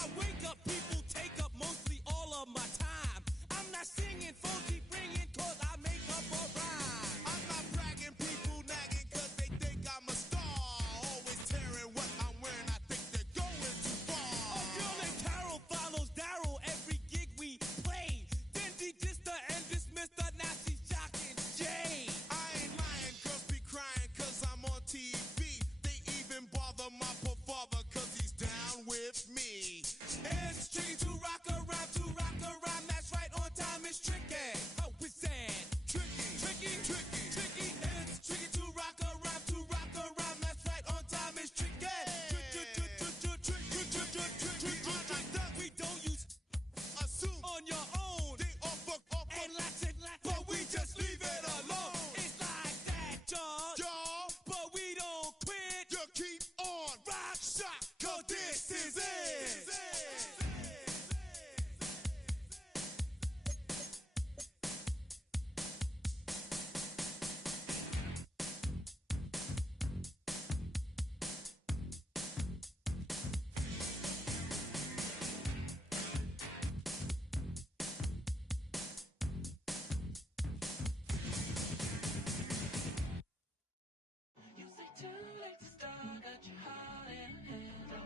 I wake up, people take up mostly all of my time. I'm not singing, folks keep ringing, cause I make up a rhyme. I'm not bragging, people nagging, cause they think I'm a star. Always tearing what I'm wearing, I think they're going too far. A girl named Carol follows Daryl every gig we play. Then she dissed her and dismissed her, now she's shocking Jay. I ain't lying, girls be crying, cause I'm on TV. They even bother my poor father, cause he's down with me. It's tricky to rock around, that's right, on time is tricky. How is that? Tricky, Tricky, tricky. tricky, it's tricky to rock around, that's right, on time is tricky. We don't use Assume on your own, they offer, and lots, but we just leave it alone. It's like that, y'all, y'all, but we don't quit. you keep on Rock, shot, cause this is it. You say too late to start, got your heart in a hand.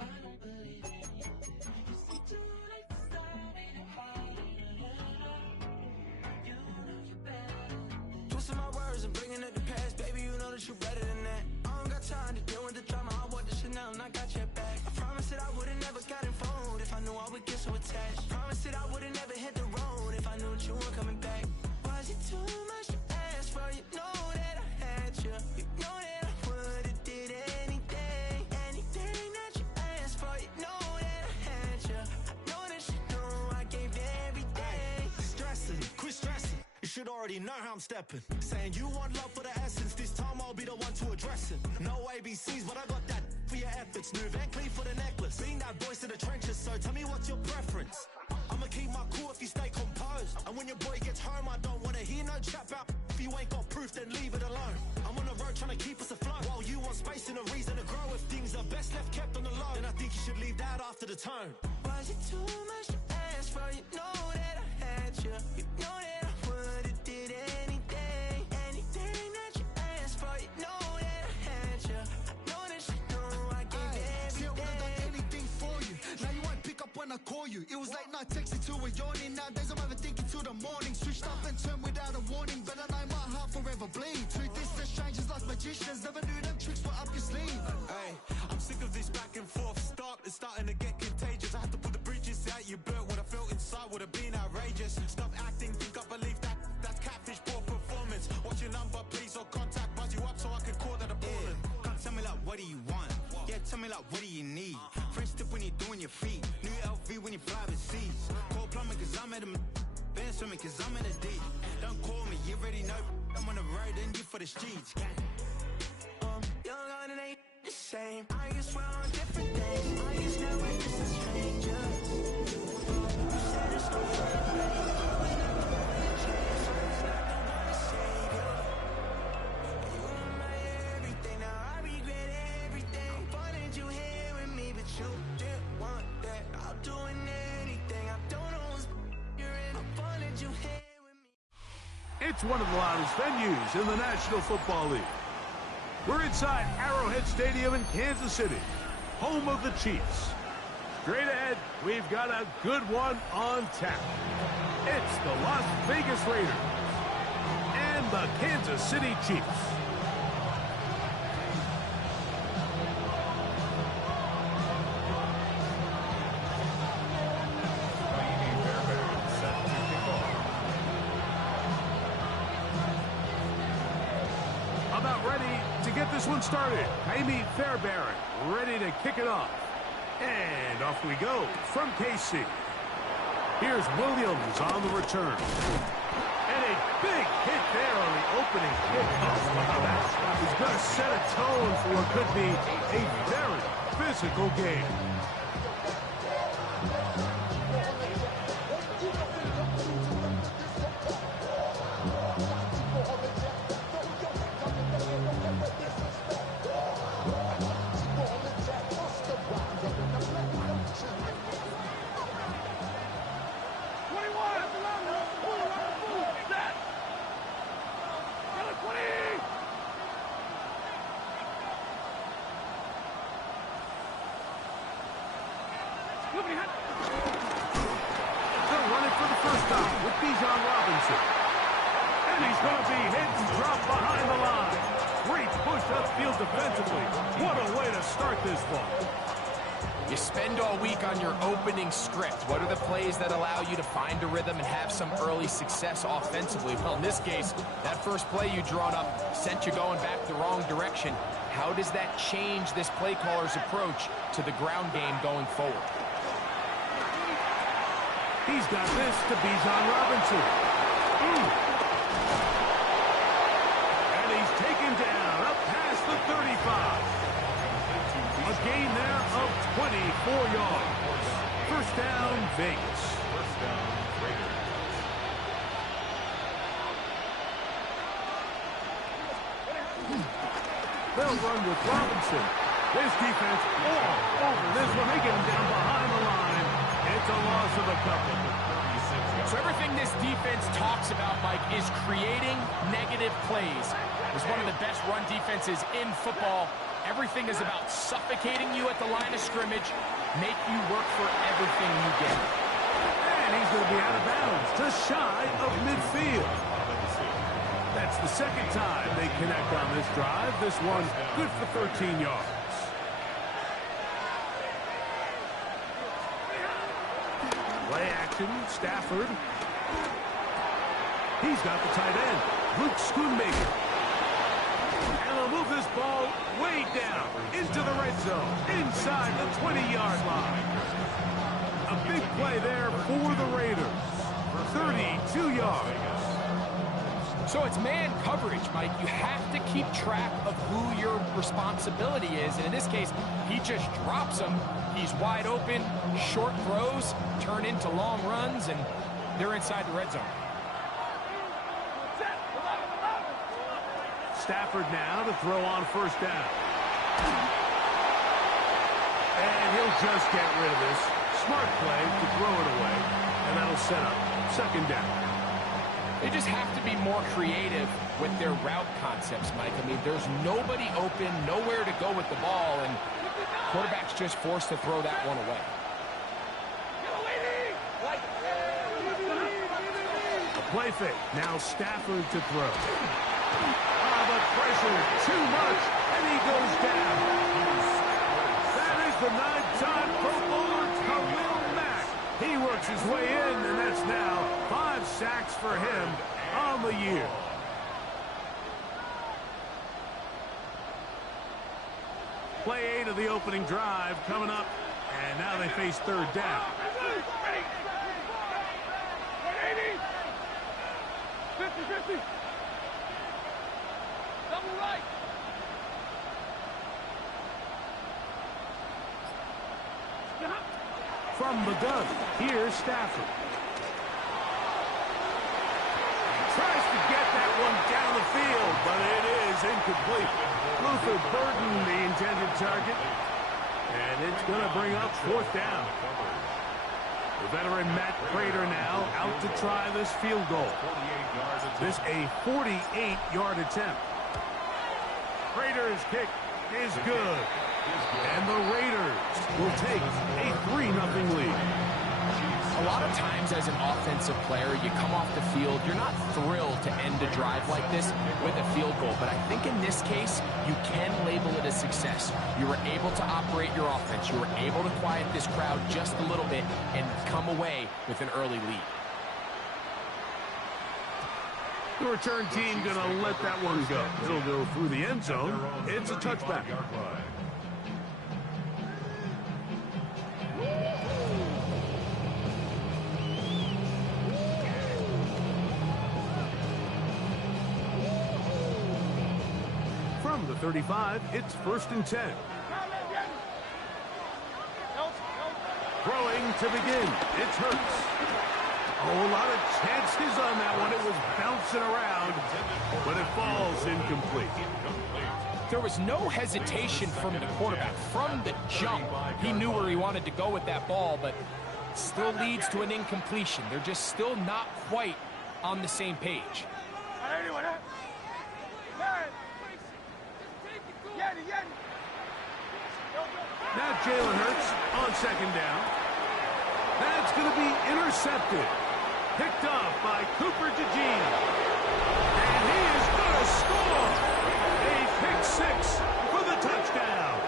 I don't believe it. You say too late to start, ain't your heart in a hand. You know you better. Twisting my words and bringing up the past, baby, you know that you're better than that. I don't got time to deal with the drama, I want the Chanel and I got your back. I promise that I would've never got involved if I knew I would get so attached. I promise that I would've never hit the road if I knew that you weren't coming back. Was it too much to ask for? You know that I had you. You know that I would've did anything that you asked for. You know that I had you. I know that you know I gave everything. Stressing, quit stressing. You should already know how I'm stepping. Saying you want love for the essence, this time I'll be the one to address it. No ABCs, but I got that for your efforts. New Van Cleef for the necklace. Being that voice in the trenches, so tell me what's your preference. I'ma keep my cool if you stay composed. And when your boy gets home, I don't wanna hear no chat about. If you ain't got proof, then leave it alone. I'm on the road trying to keep us afloat, while you want space and a reason to grow. If things are best left kept on the low, then I think you should leave that after the tone. Was it too much to ask for? You know that I had you. You know that I would've did anything that you asked for. You know that I had you. I know that you know I gave See, I would've done everything. anything for you. Now you won't pick up when I call you. It was late night texting till we're yawning. Nowadays I'm overthinking till the morning. Switched up and turned without a warning, but I know my heart forever bleed. Two distant strangers like magicians, never knew them tricks were up your sleeve. Hey, I'm sick of this back and forth start. It's starting to get contagious. I had to put the bridges out you burnt. What I felt inside would have been outrageous. Stop acting, think I believe that's catfish, poor performance. What's your number, please, or contact, buzz you up so I can call that appalling. Come tell me like, what do you want? Yeah, tell me like, what do you need? French tip when you're doing your feet. New LV when you fly overseas. Call plumbing cause I'm at them. Been swimming cause I'm in the deep. Don't call me, you already know. I'm on the road and you for the streets. Young on and ain't the same. I guess we're on different days. I guess now we're just a strangers. You said it's no further way. I was not the one to change. I was not the one to save you. You were my everything. Now I regret everything. I wanted you here with me, but you didn't want that. I'm doing anything. I don't know what's you're in. I wanted you here with me. It's one of the loudest venues in the National Football League. We're inside Arrowhead Stadium in Kansas City, home of the Chiefs. Straight ahead, we've got a good one on tap. It's the Las Vegas Raiders and the Kansas City Chiefs. About ready to get this one started. Amy Fairbairn ready to kick it off. And off we go from KC. Here's Williams on the return. And a big hit there on the opening kickoff. Wow, that is going to set a tone for what could be a very physical game. Bijan Robinson. And he's going to be hit and dropped behind the line. Great push upfield defensively. What a way to start this ball. You spend all week on your opening script. What are the plays that allow you to find a rhythm and have some early success offensively? Well, in this case, that first play you drawn up sent you going back the wrong direction. How does that change this play caller's approach to the ground game going forward? He's got this to Bijan Robinson. And he's taken down up past the 35. A gain there of 24 yards. First down, Vegas. First down, Raiders. They'll run with Robinson. This defense all over this one. They get him down behind the line. It's a loss of a couple. So everything this defense talks about, Mike, is creating negative plays. It's one of the best run defenses in football. Everything is about suffocating you at the line of scrimmage, make you work for everything you get. And he's going to be out of bounds, just shy of midfield. That's the second time they connect on this drive. This one good for 13 yards. Play action, Stafford. He's got the tight end, Luke Schoonmaker. And they'll move this ball way down into the red zone, inside the 20-yard line. A big play there for the Raiders. 32 yards. So it's man coverage, Mike. You have to keep track of who your responsibility is. And in this case, he just drops him. He's wide open, short throws, turn into long runs, and they're inside the red zone. Stafford now to throw on first down. And he'll just get rid of this. Smart play to throw it away. And that'll set up second down. They just have to be more creative with their route concepts, Mike. I mean, there's nobody open, nowhere to go with the ball, and quarterback's just forced to throw that one away. A play fake. Now Stafford to throw. The pressure, too much, and he goes down. That is the 9-time Pro Bowler, Khalil Mack. He works his way in, and that's now 5 sacks for him on the year. Play 8 of the opening drive coming up, and now they face third down. 50-50. Double right. From the gun, here's Stafford. Tries to get that one down the field, but it is incomplete. Luther Burden, the intended target. And it's going to bring up fourth down. The veteran Matt Prater now out to try this field goal. This a 48-yard attempt. Prater's kick is good. And the Raiders will take a 3-0 lead. A lot of times as an offensive player, you come off the field, you're not thrilled to end a drive like this with a field goal. But I think in this case, you can label it a success. You were able to operate your offense. You were able to quiet this crowd just a little bit and come away with an early lead. The return team going to let that one go. It'll go through the end zone. It's a touchback. From the 35, it's 1st and 10. Throwing to begin. It's Hurts. Oh, a lot of chances on that one. It was bouncing around, but it falls incomplete. There was no hesitation from the quarterback. From the jump, he knew where he wanted to go with that ball, but still leads to an incompletion. They're just still not quite on the same page. Now Jalen Hurts on second down. That's going to be intercepted. Picked up by Cooper DeJean. And he is going to score. A pick six for the touchdown.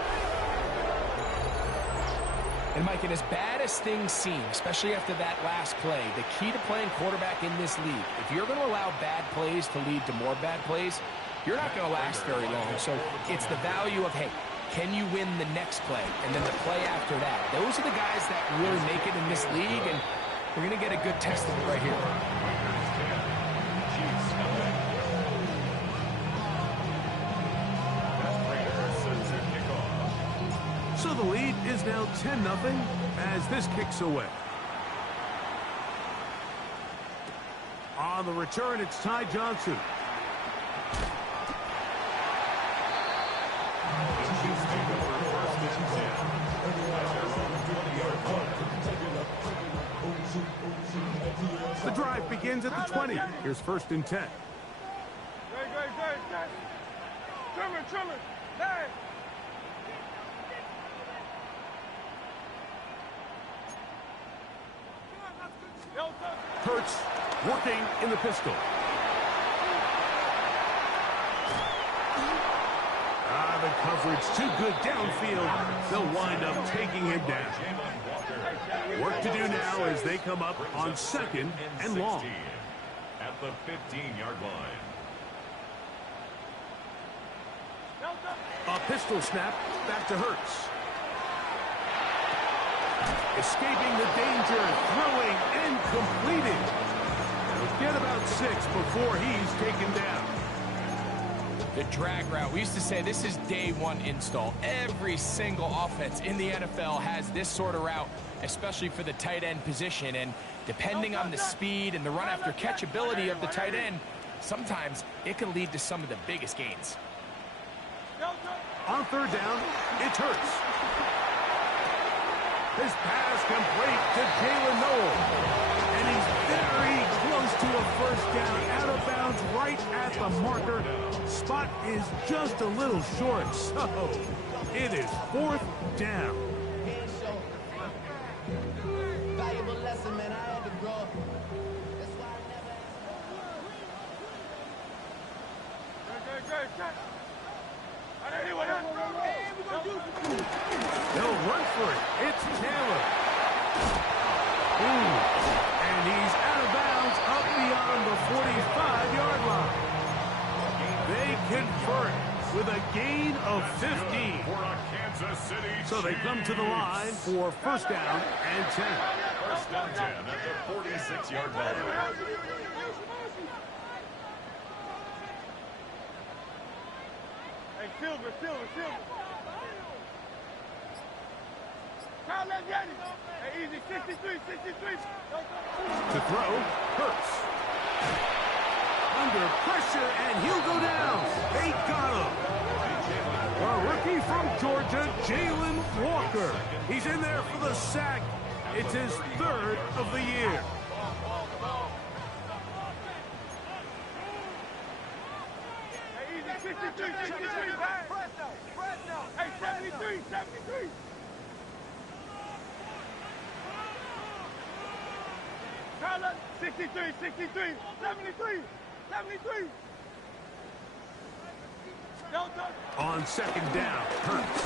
And Mike, and as bad as things seem, especially after that last play, the key to playing quarterback in this league, if you're going to allow bad plays to lead to more bad plays, you're not going to last very long. So it's the value of, hey, can you win the next play? And then the play after that. Those are the guys that really make it in this league, and we're going to get a good test of it right here. So the lead is now 10-0 as this kicks away. On the return, it's Ty Johnson. The drive begins at the 20. Here's 1st and 10. Trimmer. Hurts working in the pistol. The coverage too good downfield. They'll wind up taking him down. Work to do now as they come up on 2nd and long. At the 15-yard line. A pistol snap back to Hurts. Escaping the danger, throwing and completing. He'll get about 6 before he's taken down. The drag route. We used to say this is day one install. Every single offense in the NFL has this sort of route, especially for the tight end position. And depending on the speed and the run after catch ability of the tight end, sometimes it can lead to some of the biggest gains. On 3rd down, it's Hurts. His pass complete to Jalen Noel. And he's very close to a 1st down, out of bounds right at the marker. Spot is just a little short, so it is 4th down. Valuable lesson, man. I had to grow up. That's why They'll run for it. It's Taylor. And he's out of bounds up beyond the 45-yard line. They convert with a gain of 15. So they come to the line for 1st down and 10. 1st down 10 at the 46-yard line. Hey, Silver. Hey, easy, 63. To throw, Hurts. Under pressure, and he'll go down. They got him. A rookie from Georgia, Jalen Walker. He's in there for the sack. It's his 3rd of the year. Hey, easy, 63. Hey, 73. 63. 73. On 2nd down, Hurts.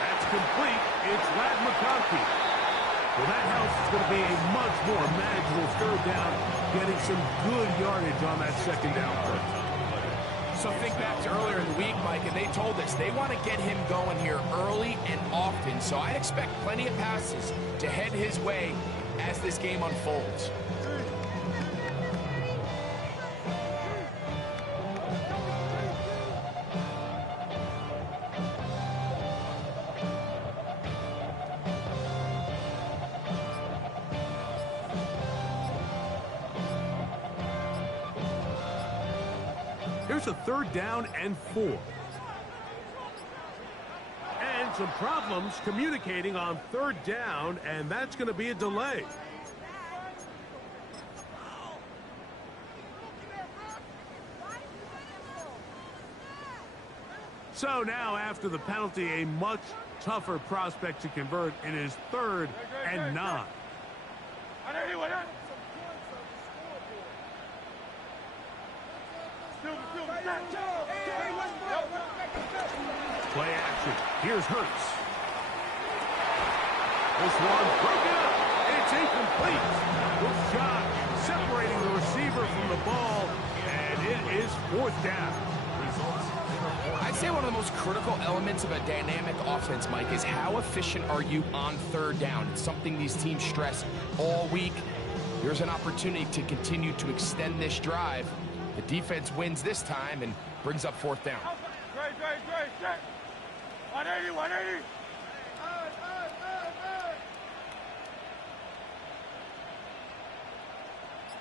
That's complete. It's Lad McConkey. Well, that helps. It's going to be a much more manageable 3rd down, getting some good yardage on that 2nd down play. So think back to earlier in the week, Mike, and they told us they want to get him going here early and often. So I expect plenty of passes to head his way as this game unfolds. Here's a 3rd down and 4. And some problems communicating on 3rd down, and that's going to be a delay. So now, after the penalty, a much tougher prospect to convert. It is 3rd and 9. Play action. Here's Hurts. This one broken up. It's incomplete. Good shot separating the receiver from the ball, and it is 4th down. I'd say one of the most critical elements of a dynamic offense, Mike, is how efficient are you on 3rd down. It's something these teams stress all week. Here's an opportunity to continue to extend this drive. The defense wins this time and brings up 4th down. 180, 180.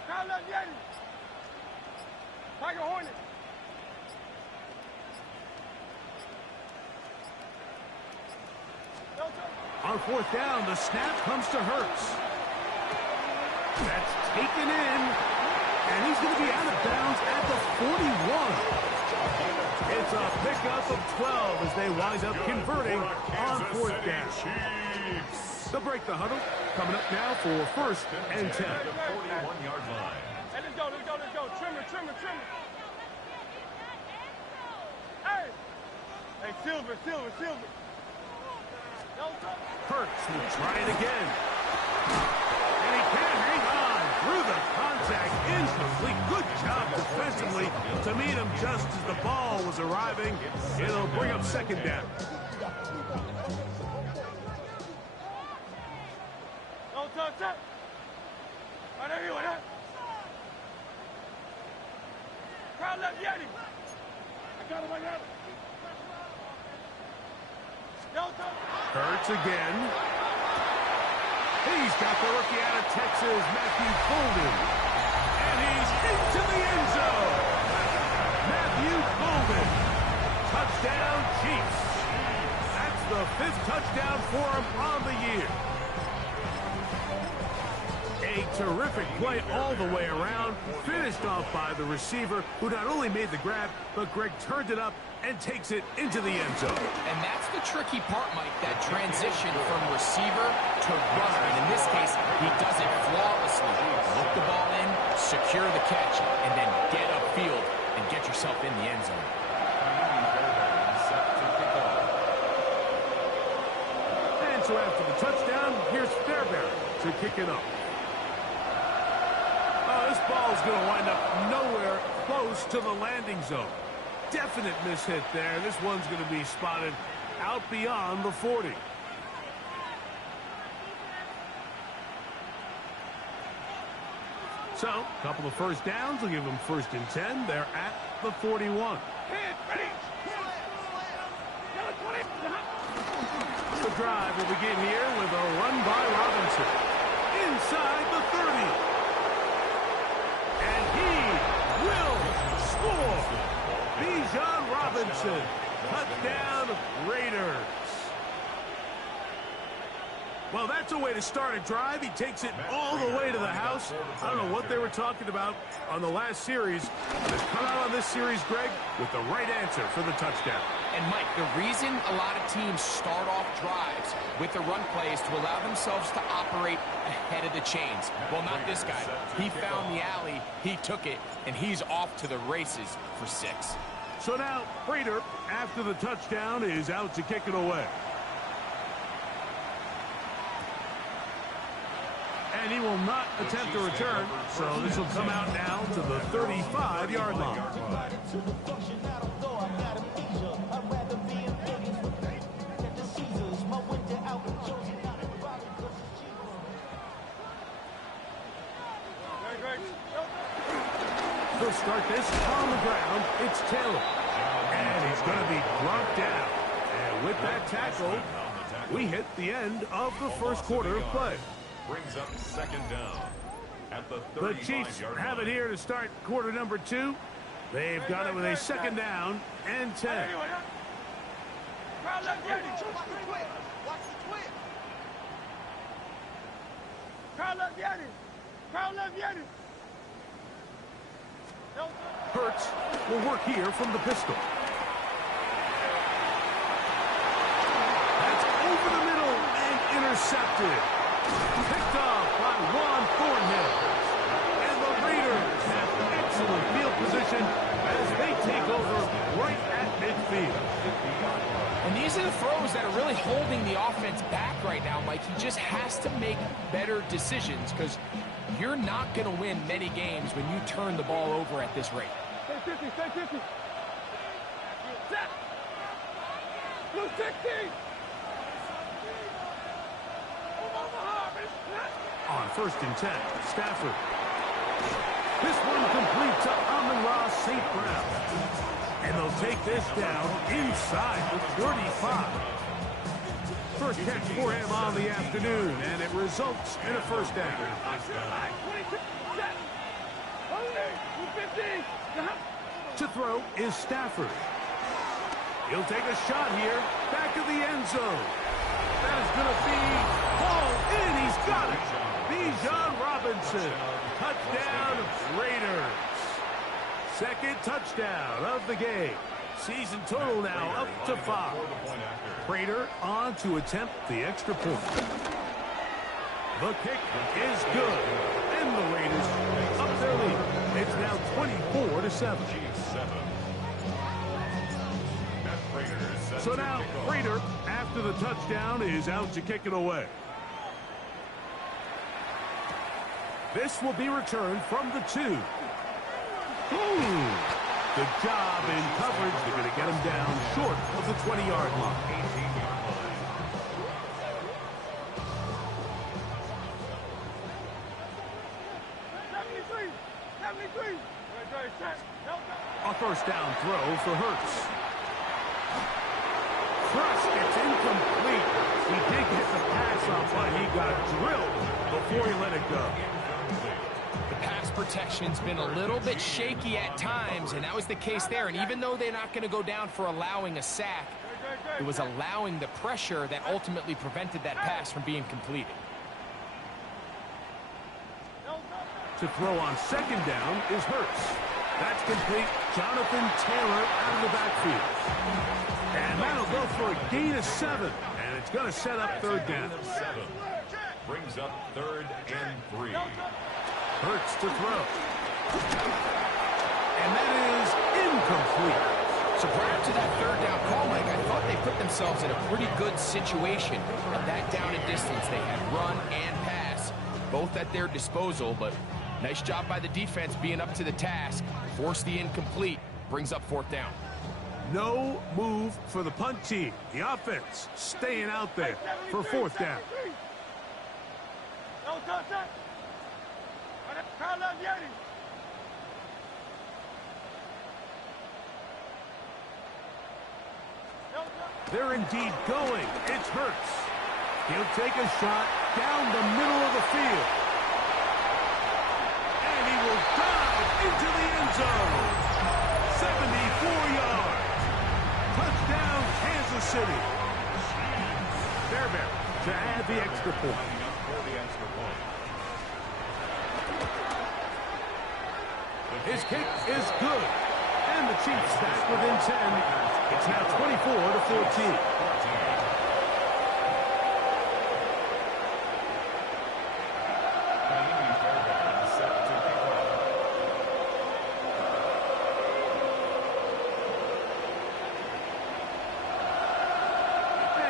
Crowd left Yeti. Tiger Hornet. On 4th down, the snap comes to Hurts. That's taken in, and he's going to be out of bounds at the 41. It's a pickup of 12 as they wind up converting on 4th down. They'll break the huddle. Coming up now for 1st and 10. 41-yard line. Hey, let's go. Trimmer. Hey, Silver. Hurts will try it again. And he can hang on through the contact. Incomplete. Good job defensively to meet him just as the ball was arriving. It'll bring up 2nd down. Touch. Crowd left Yeti. I got him. Hurts again. He's got the rookie out of Texas, Matthew Golden. And he's into the end zone. Matthew Golden. Touchdown, Chiefs. That's the 5th touchdown for him on the year. A terrific play all the way around, finished off by the receiver, who not only made the grab, but Greg turned it up and takes it into the end zone. And that's the tricky part, Mike, that transition from receiver to runner. And in this case, he does it flawlessly. Look the ball in, secure the catch, and then get upfield and get yourself in the end zone. And so after the touchdown, here's Fairbairn to kick it off. This ball is going to wind up nowhere close to the landing zone. Definite mishit there. This one's going to be spotted out beyond the 40. So, a couple of 1st downs will give them 1st and 10. They're at the 41. The drive will begin here with a run by Robinson. Inside the 30. And he will score. Bijan Robinson. Touchdown, Raiders. Well, that's a way to start a drive. He takes it all the way to the house. I don't know what they were talking about on the last series. They've come out on this series, Greg, with the right answer for the touchdown. And, Mike, the reason a lot of teams start off drives with the run play is to allow themselves to operate ahead of the chains. Well, not this guy. He found the alley, he took it, and he's off to the races for 6. So now, Prater, after the touchdown, is out to kick it away. And he will not attempt a return, so this will come out now to the 35-yard line. He'll start this on the ground. It's Taylor. And he's going to be brought down. And with that tackle, we hit the end of the first quarter of play. Brings up 2nd down at the 35-yard line. The Chiefs have it here to start quarter number 2. They've got it with a 2nd down and 10. Hurts will work here from the pistol. That's over the middle and intercepted. Picked off by Juan Thornhill. And the Raiders have excellent field position as they take holding the offense back right now, Mike. He just has to make better decisions because you're not going to win many games when you turn the ball over at this rate. Stay 50, stay 50. Set. Blue 60. On 1st and 10, Stafford. This one complete to Amon-Ra St. Brown. And they'll take this down inside the 35. First catch for him on the afternoon, and it results in a first down. To throw is Stafford. He'll take a shot here, back of the end zone. That is going to be ball in. He's got it. Bijan Robinson. Touchdown, Raiders. Second touchdown of the game. Season total now up to 5. Prater on to attempt the extra point. The kick is good. And the Raiders up their lead. It's now 24-7. So now Prater, after the touchdown, is out to kick it away. This will be returned from the 2. Good job in coverage. They're going to get him down short of the 20-yard line. 18-yard line. A first down throw for Hurts. Thrust, it's incomplete. He did get the pass off, but he got drilled before he let it go. The pass protection's been a little bit shaky at times, and that was the case there. And even though they're not going to go down for allowing a sack, it was allowing the pressure that ultimately prevented that pass from being completed. To throw on second down is Hurts. That's complete. Jonathan Taylor out of the backfield. And that'll go for a gain of 7. And it's going to set up third down. 7 brings up 3rd and 3. Hurts to throw. And that is incomplete. So prior to that third down call, Mike, I thought they put themselves in a pretty good situation at that down and distance. They had run and pass, both at their disposal, but nice job by the defense being up to the task. Force the incomplete, brings up 4th down. No move for the punt team. The offense staying out there for 4th down. They're indeed going. It's Hurts. He'll take a shot down the middle of the field. And he will dive into the end zone. 74 yards. Touchdown, Kansas City. Fairbairn to add the extra point. His kick is good. And the Chiefs back within 10. It's now 24-14.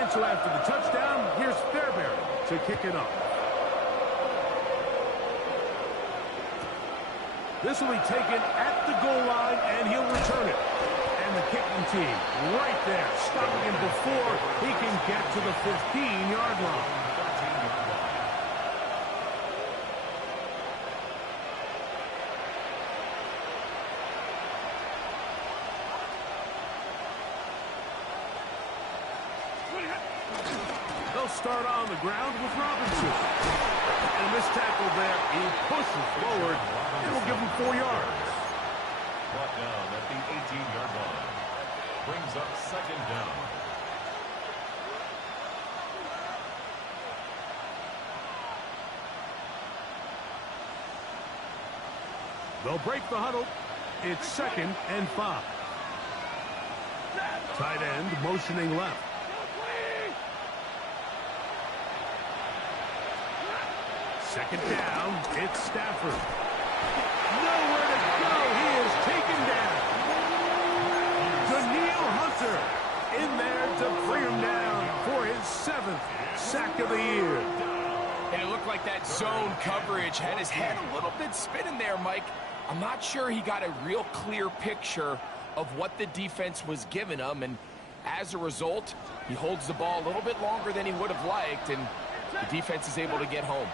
So after the touchdown, here's Fairbairn to kick it off. This will be taken at the goal line, and he'll return it. And the kicking team right there, stopping him before he can get to the 15-yard line. Start on the ground with Robinson. And this tackle there, he pushes forward. It will give him 4 yards. Brought down at the 18-yard line. Brings up 2nd down. They'll break the huddle. It's 2nd and 5. Tight end motioning left. Second down, it's Stafford. Nowhere to go. He is taken down. Danielle Hunter in there to bring him down for his zone coverage. Had his head a little bit spinning there, Mike. I'm not sure he got a real clear picture of what the defense was giving him, and as a result, he holds the ball a little bit longer than he would have liked, and the defense is able to get home.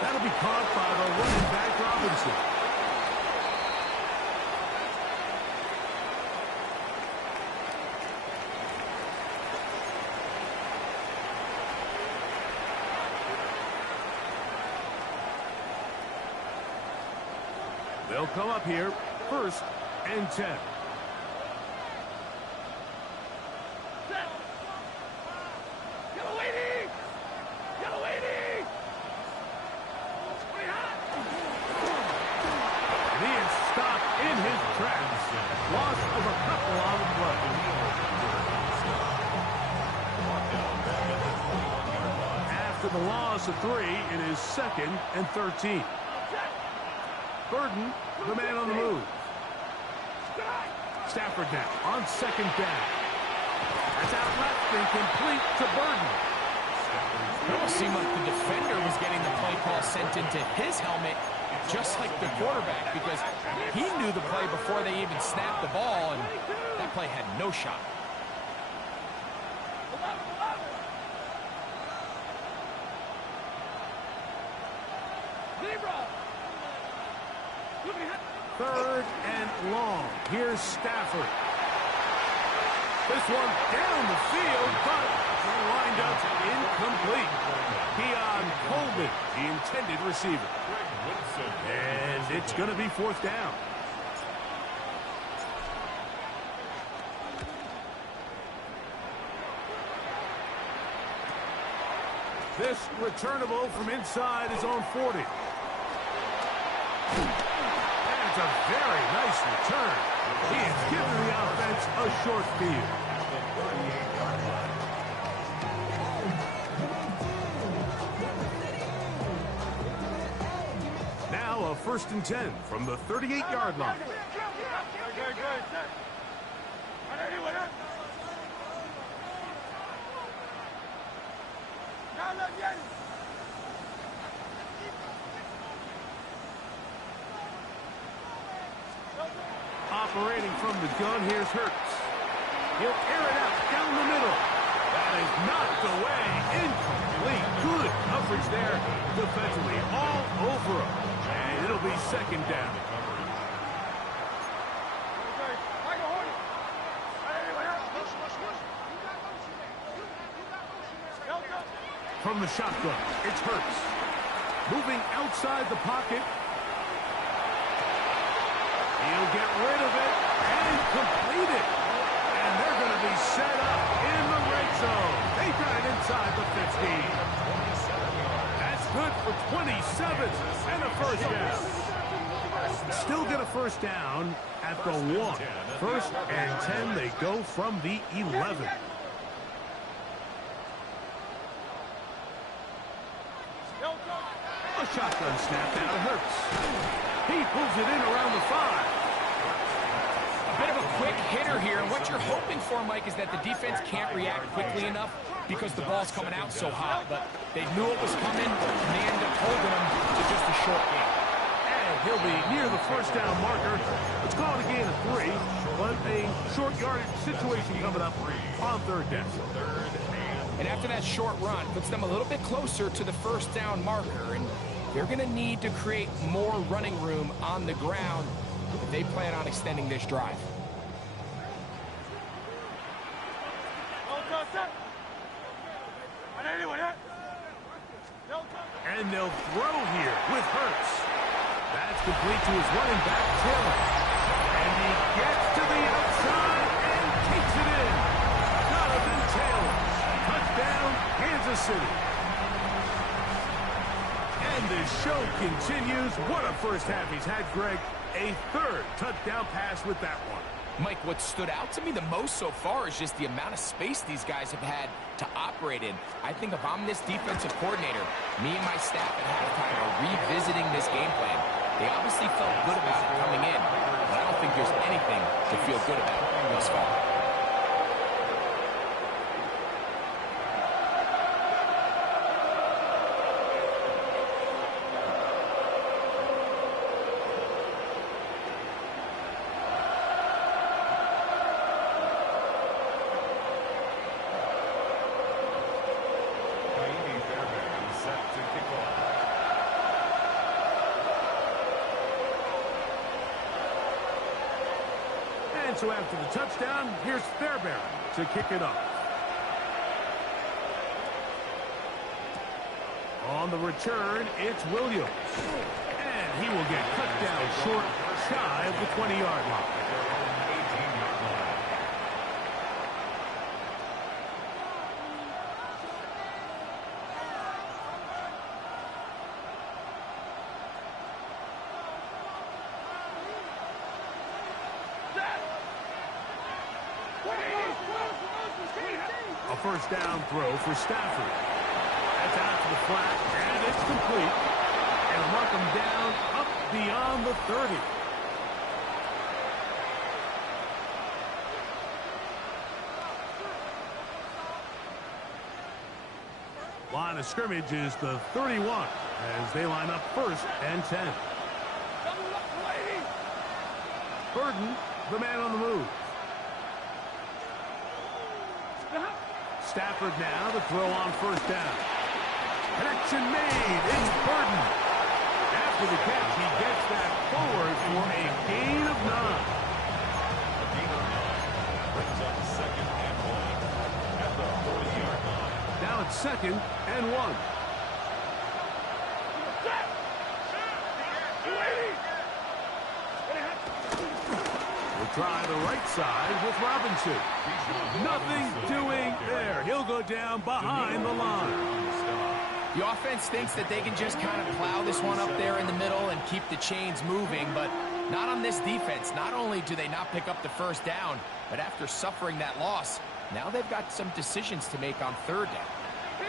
That'll be caught by the running back, Robinson. They'll come up here, 1st and 10. And he is stopped in his tracks. Loss of a couple on the play. After the loss of 3, it is 2nd and 13. Burden, the man on the move. Stafford now on 2nd down. That's out left and complete to Burden. It almost seemed like the defender was getting the play call sent into his helmet, just like the quarterback, because he knew the play before they even snapped the ball, and that play had no shot. Third and long. Here's Stafford. This one down the field, but lined up incomplete. Keon Coleman, the intended receiver. And it's going to be 4th down. This returnable from inside his own 40. It's a very nice return. He has given the offense a short field. Now a 1st and 10 from the 38-yard line. Operating from the gun, here's Hurts. He'll air it out down the middle. That is knocked away. Incomplete. Good coverage there defensively. All over him. And it'll be 2nd down. From the shotgun, it's Hurts. Moving outside the pocket. He'll get rid of it and complete it. And they're going to be set up in the red zone. They got it inside the 15. That's good for 27 and a 1st down. Still get a 1st down at the 1. 1st and 10, they go from the 11. A shotgun snap down to Hurts. He pulls it in around the 5. A bit of a quick hitter here, and what you're hoping for, Mike, is that the defense can't react quickly enough because the ball's coming out so hot. But they knew it was coming, and they end up holding them to just a short game. And he'll be near the 1st down marker. Let's call it a gain of 3, but a short yardage situation coming up on 3rd down. And after that short run, puts them a little bit closer to the 1st down marker, and they're going to need to create more running room on the ground if they plan on extending this drive. And they'll throw here with Hurts. That's complete to his running back, Taylor. And he gets to the outside and kicks it in. Jonathan Taylor. Touchdown, Kansas City. And the show continues. What a 1st half he's had, Greg. A 3rd touchdown pass with that one. Mike, what stood out to me the most so far is just the amount of space these guys have had to operate in. I think if I'm this defensive coordinator, me and my staff at halftime are revisiting this game plan. They obviously felt good about it coming in, but I don't think there's anything to feel good about thus far. And so after the touchdown, here's Fairbairn to kick it off. On the return, it's Williams. And he will get cut down short, shy of the 20-yard line. A first down throw for Stafford. That's out to the flat, and it's complete. And mark him down up beyond the 30. Line of scrimmage is the 31 as they line up 1st and 10. Burden, the man on the move. Stafford now to throw on 1st down. Connection made. It's Burden. After the catch, he gets that forward for a gain of 9. A gain of 9 brings up 2nd and 1 at the 40-yard line. Now it's 2nd and 1. We'll try the right side with Robinson. Nothing doing there. He'll go down behind the line. The offense thinks that they can just kind of plow this one up there in the middle and keep the chains moving, but not on this defense. Not only do they not pick up the 1st down, but after suffering that loss, now they've got some decisions to make on 3rd down.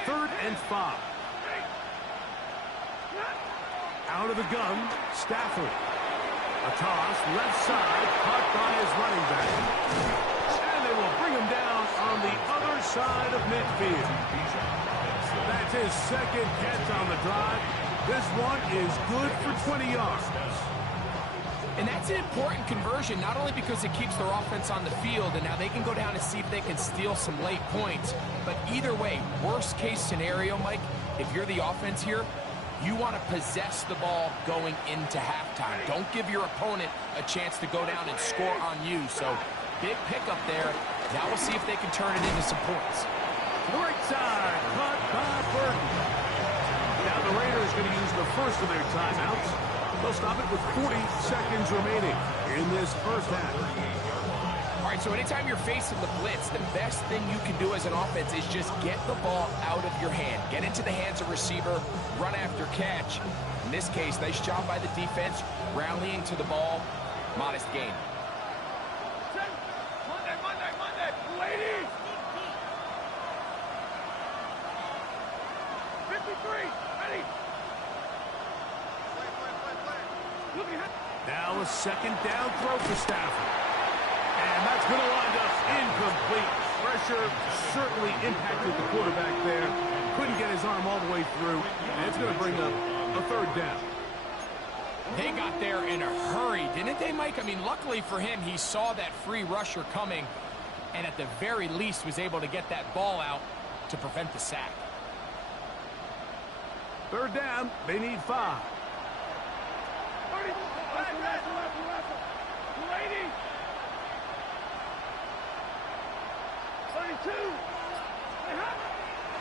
3rd and 5. Out of the gun, Stafford. A toss, left side, caught by his running back. And they will bring him down on the other side of midfield. That's his 2nd catch on the drive. This one is good for 20 yards. And that's an important conversion, not only because it keeps their offense on the field, and now they can go down and see if they can steal some late points. But either way, worst case scenario, Mike, if you're the offense here, you want to possess the ball going into halftime. Don't give your opponent a chance to go down and score on you. So big pickup there. Now we'll see if they can turn it into some points. To the right side, caught by Burton. Now the Raiders going to use the first of their timeouts. They'll stop it with 40 seconds remaining in this first half. All right, so anytime you're facing the blitz, the best thing you can do as an offense is just get the ball out of your hand. Get into the hands of receiver, run after catch. In this case, nice job by the defense, rallying to the ball. Modest gain. Monday, ladies! 53, ready! Now a 2nd down throw for Stafford. And that's going to wind up incomplete. Pressure certainly impacted the quarterback there. Couldn't get his arm all the way through. And it's going to bring up a 3rd down. They got there in a hurry, didn't they, Mike? I mean, luckily for him, he saw that free rusher coming and at the very least was able to get that ball out to prevent the sack. 3rd down, they need 5. 32.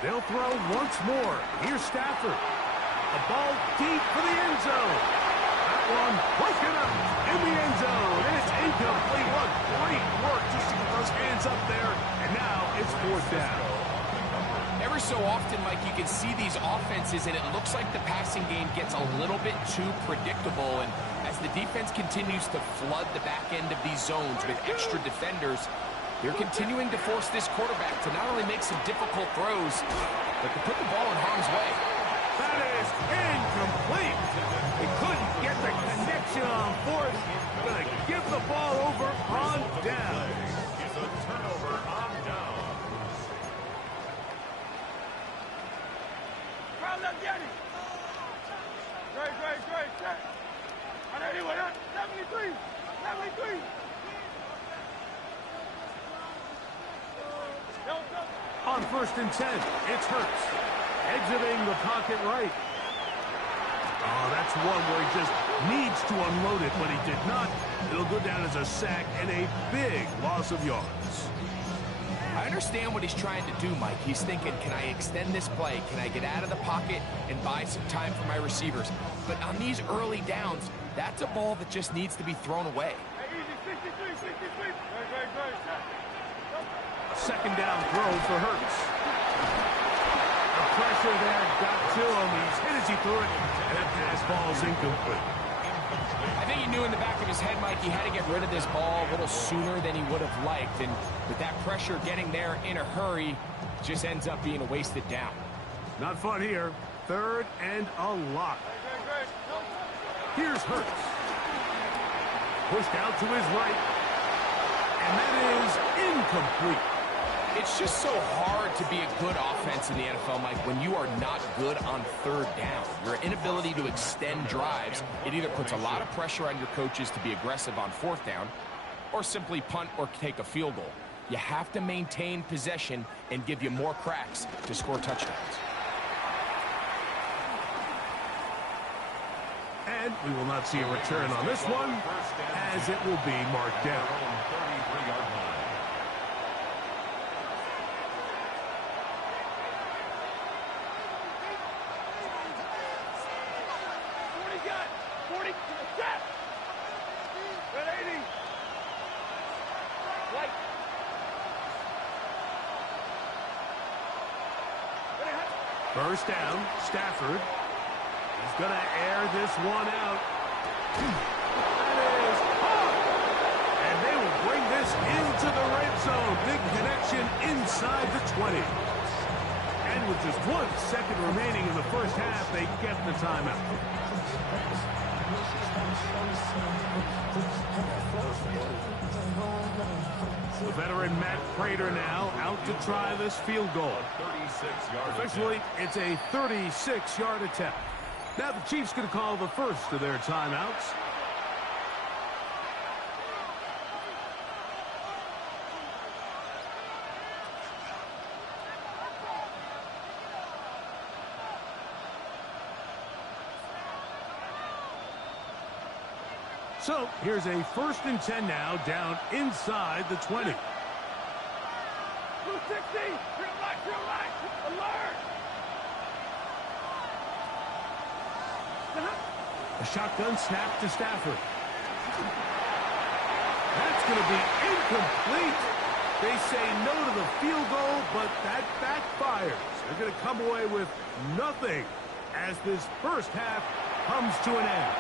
They'll throw once more. Here's Stafford. A ball deep for the end zone. That one broken up in the end zone. And it's incomplete. What great work just to get those hands up there. And now it's 4th down. Every so often, Mike, you can see these offenses, and it looks like the passing game gets a little bit too predictable. And as the defense continues to flood the back end of these zones with extra defenders, they're continuing to force this quarterback to not only make some difficult throws, but to put the ball in harm's way. That is incomplete. He couldn't get the connection on 4th. Gonna give the ball over on down. It's a turnover on down. Crowd left Yanni. Great. On anyone else? 73. On 1st and 10, it's Hurts. Exiting the pocket right. Oh, that's one where he just needs to unload it, but he did not. It'll go down as a sack and a big loss of yards. I understand what he's trying to do, Mike. He's thinking, can I extend this play? Can I get out of the pocket and buy some time for my receivers? But on these early downs, that's a ball that just needs to be thrown away. Second down throw for Hurts. The pressure there got to him. He's hit as he threw it, and that pass ball's incomplete. I think he knew in the back of his head, Mike, he had to get rid of this ball a little sooner than he would have liked. And with that pressure getting there in a hurry, just ends up being a wasted down. Not fun here. Third and a lot. Here's Hurts. Pushed out to his right. And that is incomplete. It's just so hard to be a good offense in the NFL, Mike, when you are not good on third down. Your inability to extend drives, it either puts a lot of pressure on your coaches to be aggressive on fourth down or simply punt or take a field goal. You have to maintain possession and give you more cracks to score touchdowns. And we will not see a return on this one, as it will be marked down. First down, Stafford. He's going to air this one out. That is hard. And they will bring this into the red zone. Big connection inside the 20. And with just 1 second remaining in the first half, they get the timeout. The veteran Matt Prater now out to try this field goal. Officially, it's a 36-yard attempt. Now the Chiefs going to call the first of their timeouts. So here's a 1st and 10 now, down inside the 20. 260, real right, alert! A shotgun snap to Stafford. That's going to be incomplete. They say no to the field goal, but that backfires. They're going to come away with nothing as this first half comes to an end.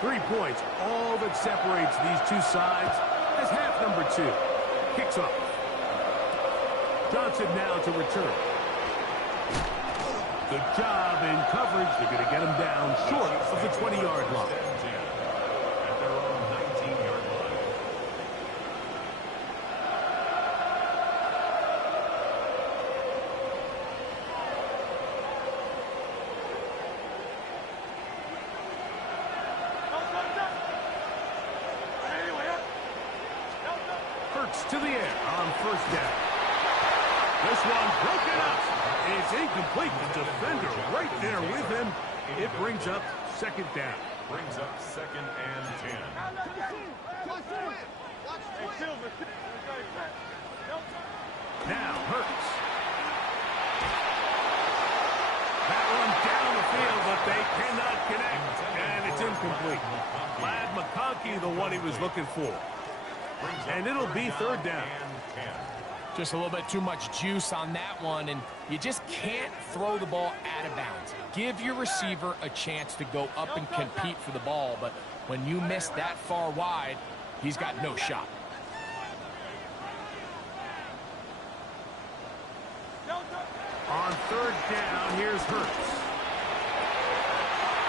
Three points, all that separates these two sides as half number 2 kicks off. Johnson now to return. Good job in coverage. They're going to get him down short of the 20-yard line. At their own 19-yard line. Hurts to the air on first down. This one broken up. It's incomplete. The defender right there with him. It brings up second down. Brings up 2nd and 10. Now Hurts. That one down the field, but they cannot connect. And it's incomplete. Glad McConkey, the one he was looking for. And it'll be 3rd down. Just a little bit too much juice on that one, and you just can't throw the ball out of bounds. Give your receiver a chance to go up and compete for the ball, but when you miss that far wide, he's got no shot. On 3rd down, here's Hurts.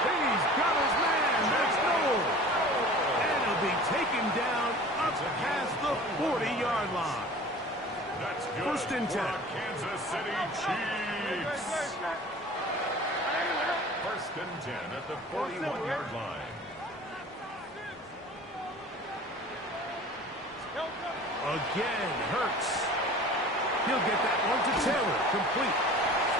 He's got his man. That's goal. And he'll be taken down up past the 40-yard line. That's good. 1st and 10. Kansas City Chiefs. 1st and 10 at the 41-yard line. Again, Hurts. He'll get that one to Taylor, complete.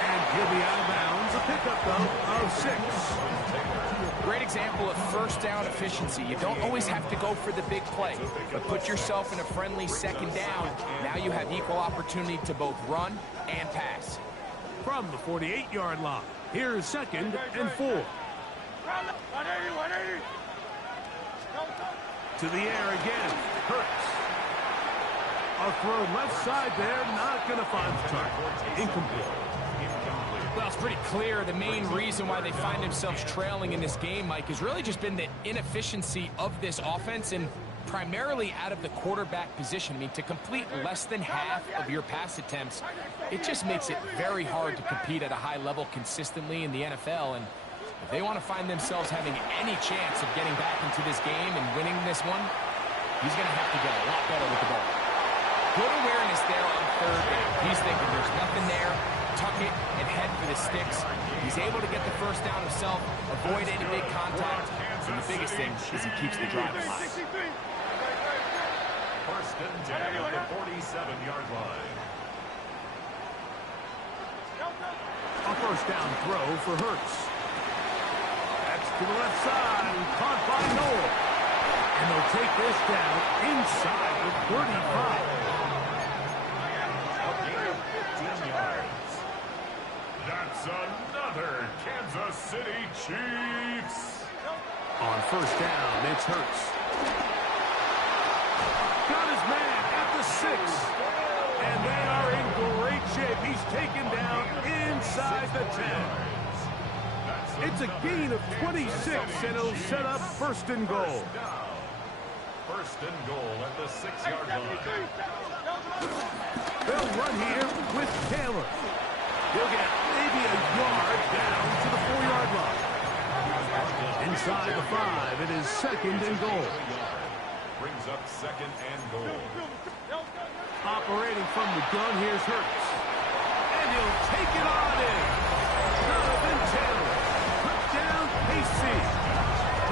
And he'll be out of bounds. A pickup, though, of 6. Great example of first down efficiency. You don't always have to go for the big play, but put yourself in a friendly second down. Now you have equal opportunity to both run and pass. From the 48-yard line, here's 2nd and 4. To the air again. Hurts. A throw left side there, not going to find the target. Incomplete. Well, it's pretty clear the main reason why they find themselves trailing in this game, Mike, has really just been the inefficiency of this offense and primarily out of the quarterback position. I mean, to complete less than half of your pass attempts, it just makes it very hard to compete at a high level consistently in the NFL. And if they want to find themselves having any chance of getting back into this game and winning this one, he's going to have to get a lot better with the ball. Good awareness there on 3rd down. He's thinking there's nothing there. Tuck it and head for the sticks. He's able to get the first down himself, avoid any big contact, and the biggest thing is he keeps the drive alive. 1st and 10 at the 47-yard line. A first down throw for Hurts. That's to the left side, caught by Noel. And they'll take this down inside the 35. A gain of 15 yards. That's another Kansas City Chiefs. On first down, it's Hurts. Got his man at the 6. And they are in great shape. He's taken down inside the 10. It's a gain of 26, and it'll set up 1st and goal. 1st and goal at the 6-yard line. They'll run here with Taylor. He'll get maybe a yard down to the 4-yard line. Inside the 5, it is 2nd and goal. Brings up 2nd and goal. Operating from the gun, here's Hurts. And he'll take it on in. Jonathan Taylor. Touchdown, KC.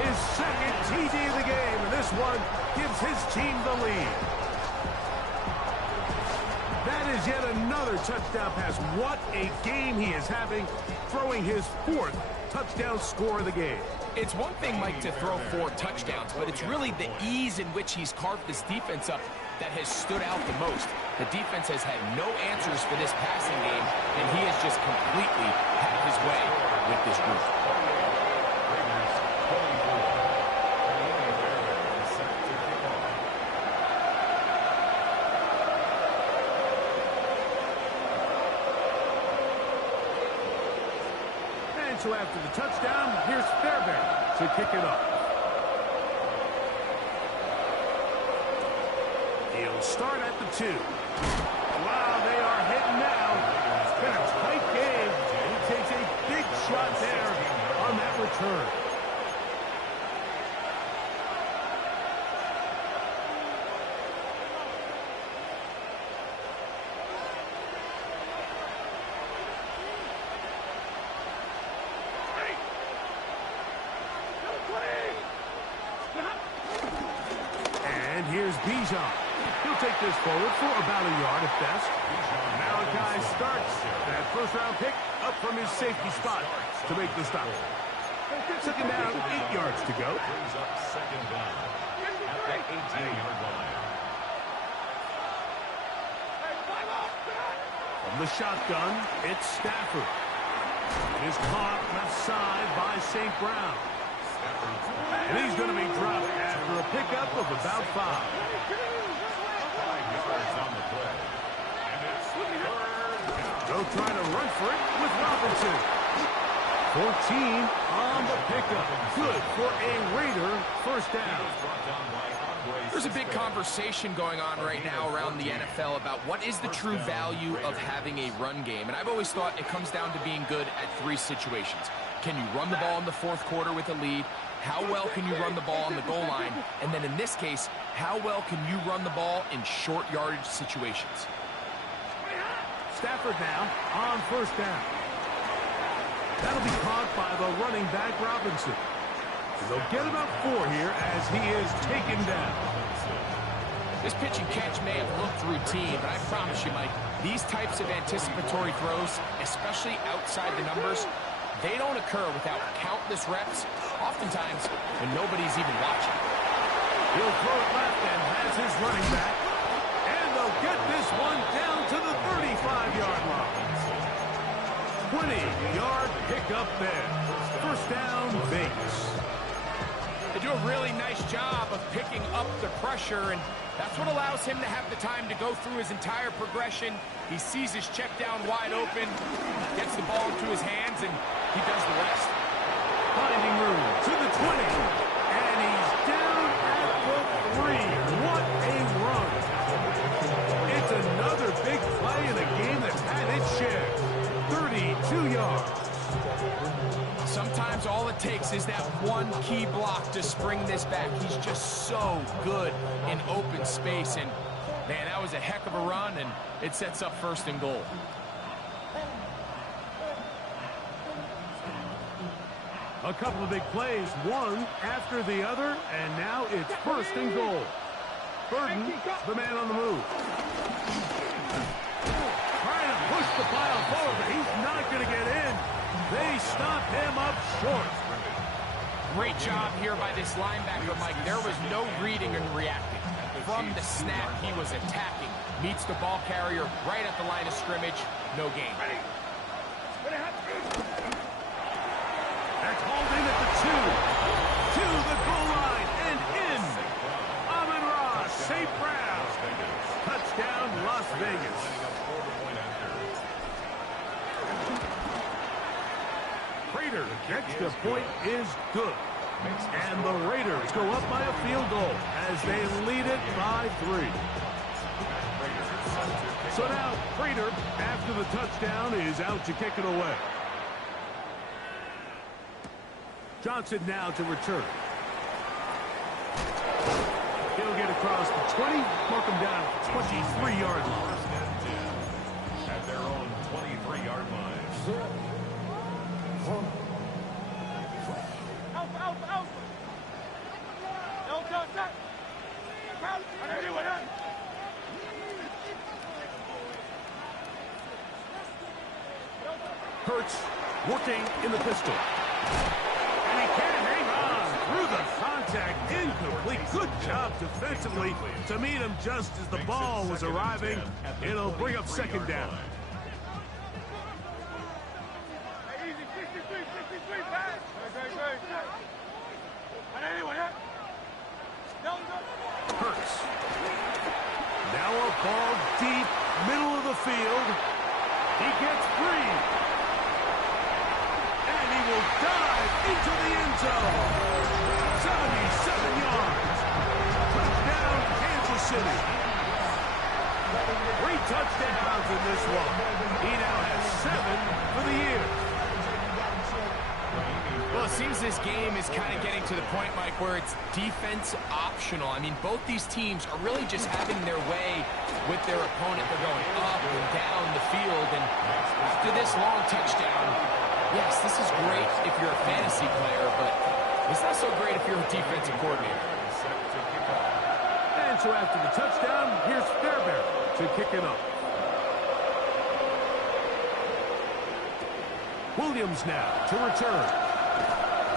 His 2nd TD of the game, and this one gives his team the lead. That is yet another touchdown pass. What a game he is having, throwing his 4th touchdown score of the game. It's one thing, Mike, to throw 4 touchdowns, but it's really the ease in which he's carved this defense up that has stood out the most. The defense has had no answers for this passing game, and he has just completely had his way with this group. And so after the touchdown, here's Fairbairn to kick it off. He'll start at the 2. Wow, they are hitting now. It's been a tight game. He takes a big shot there on that return. And here's Bijan. He'll take this forward for about a yard at best. Malachi starts that first-round pick up from his safety spot to make the stop. 2nd down, 8 yards to go. Brings up 2nd down at the 18-yard line. From the shotgun, it's Stafford. It is caught left side by St. Brown. And he's going to be dropped after a pickup of about 5. 5 yards on the play. And it's 3rd down. They'll try to run for it with Robinson. 14 on the pickup. Good for a Raider first down. There's a big conversation going on right now around the NFL about what is the true value of having a run game. And I've always thought it comes down to being good at 3 situations. Can you run the ball in the 4th quarter with a lead? How well can you run the ball on the goal line? And then in this case, how well can you run the ball in short yardage situations? Stafford now on first down. That'll be caught by the running back Robinson. So they'll get about 4 here as he is taken down. This pitch and catch may have looked routine, but I promise you, Mike, these types of anticipatory throws, especially outside the numbers, they don't occur without countless reps, oftentimes when nobody's even watching. He'll throw it left and has his running back. And they'll get this one down to the 35-yard line. 20-yard pickup there. First down, Vegas. They do a really nice job of picking up the pressure, and that's what allows him to have the time to go through his entire progression. He sees his check down wide open, gets the ball into his hands, and he does the rest. Finding room to the 20, and he's down at the 3. What a run. It's another big play in a game that's had its share. 32 yards. Sometimes all it takes is that one key block to spring this back. He's just so good in open space. And, man, that was a heck of a run, and it sets up first and goal. A couple of big plays, one after the other, and now it's first and goal. Burden, the man on the move. Trying to push the pile forward, but he's not going to get in. They stop him up short. Great job here by this linebacker, Mike. There was no reading and reacting. From the snap, he was attacking. Meets the ball carrier right at the line of scrimmage. No gain. That's holding at the 2. To the goal line and in. Amon-Ra, St. Brown. Touchdown, Las Vegas. Prater, extra point is good. And the Raiders go up by a field goal as they lead it by 3. So now Prater, after the touchdown, is out to kick it away. Johnson now to return. He'll get across the 20, mark him down at the 23-yard line. At their own 23-yard line. Out. Don't touch that. Hurts working in the pistol. And he can't hang on through the contact. Incomplete. Good job defensively to meet him just as the ball was arriving. It'll bring up second down. Easy, 63, pass. Hurts. Now a ball deep, middle of the field. He gets free. And he will dive into the end zone. 77 yards. Touchdown, Kansas City. 3 touchdowns in this one. He now has 7 for the year. Well, it seems this game is kind of getting to the point, Mike, where it's defense optional. I mean, both these teams are really just having their way with their opponent. They're going up and down the field, and after this long touchdown, yes, this is great if you're a fantasy player, but it's not so great if you're a defensive coordinator. And so after the touchdown, here's Fairbairn to kick it up. Williams now to return.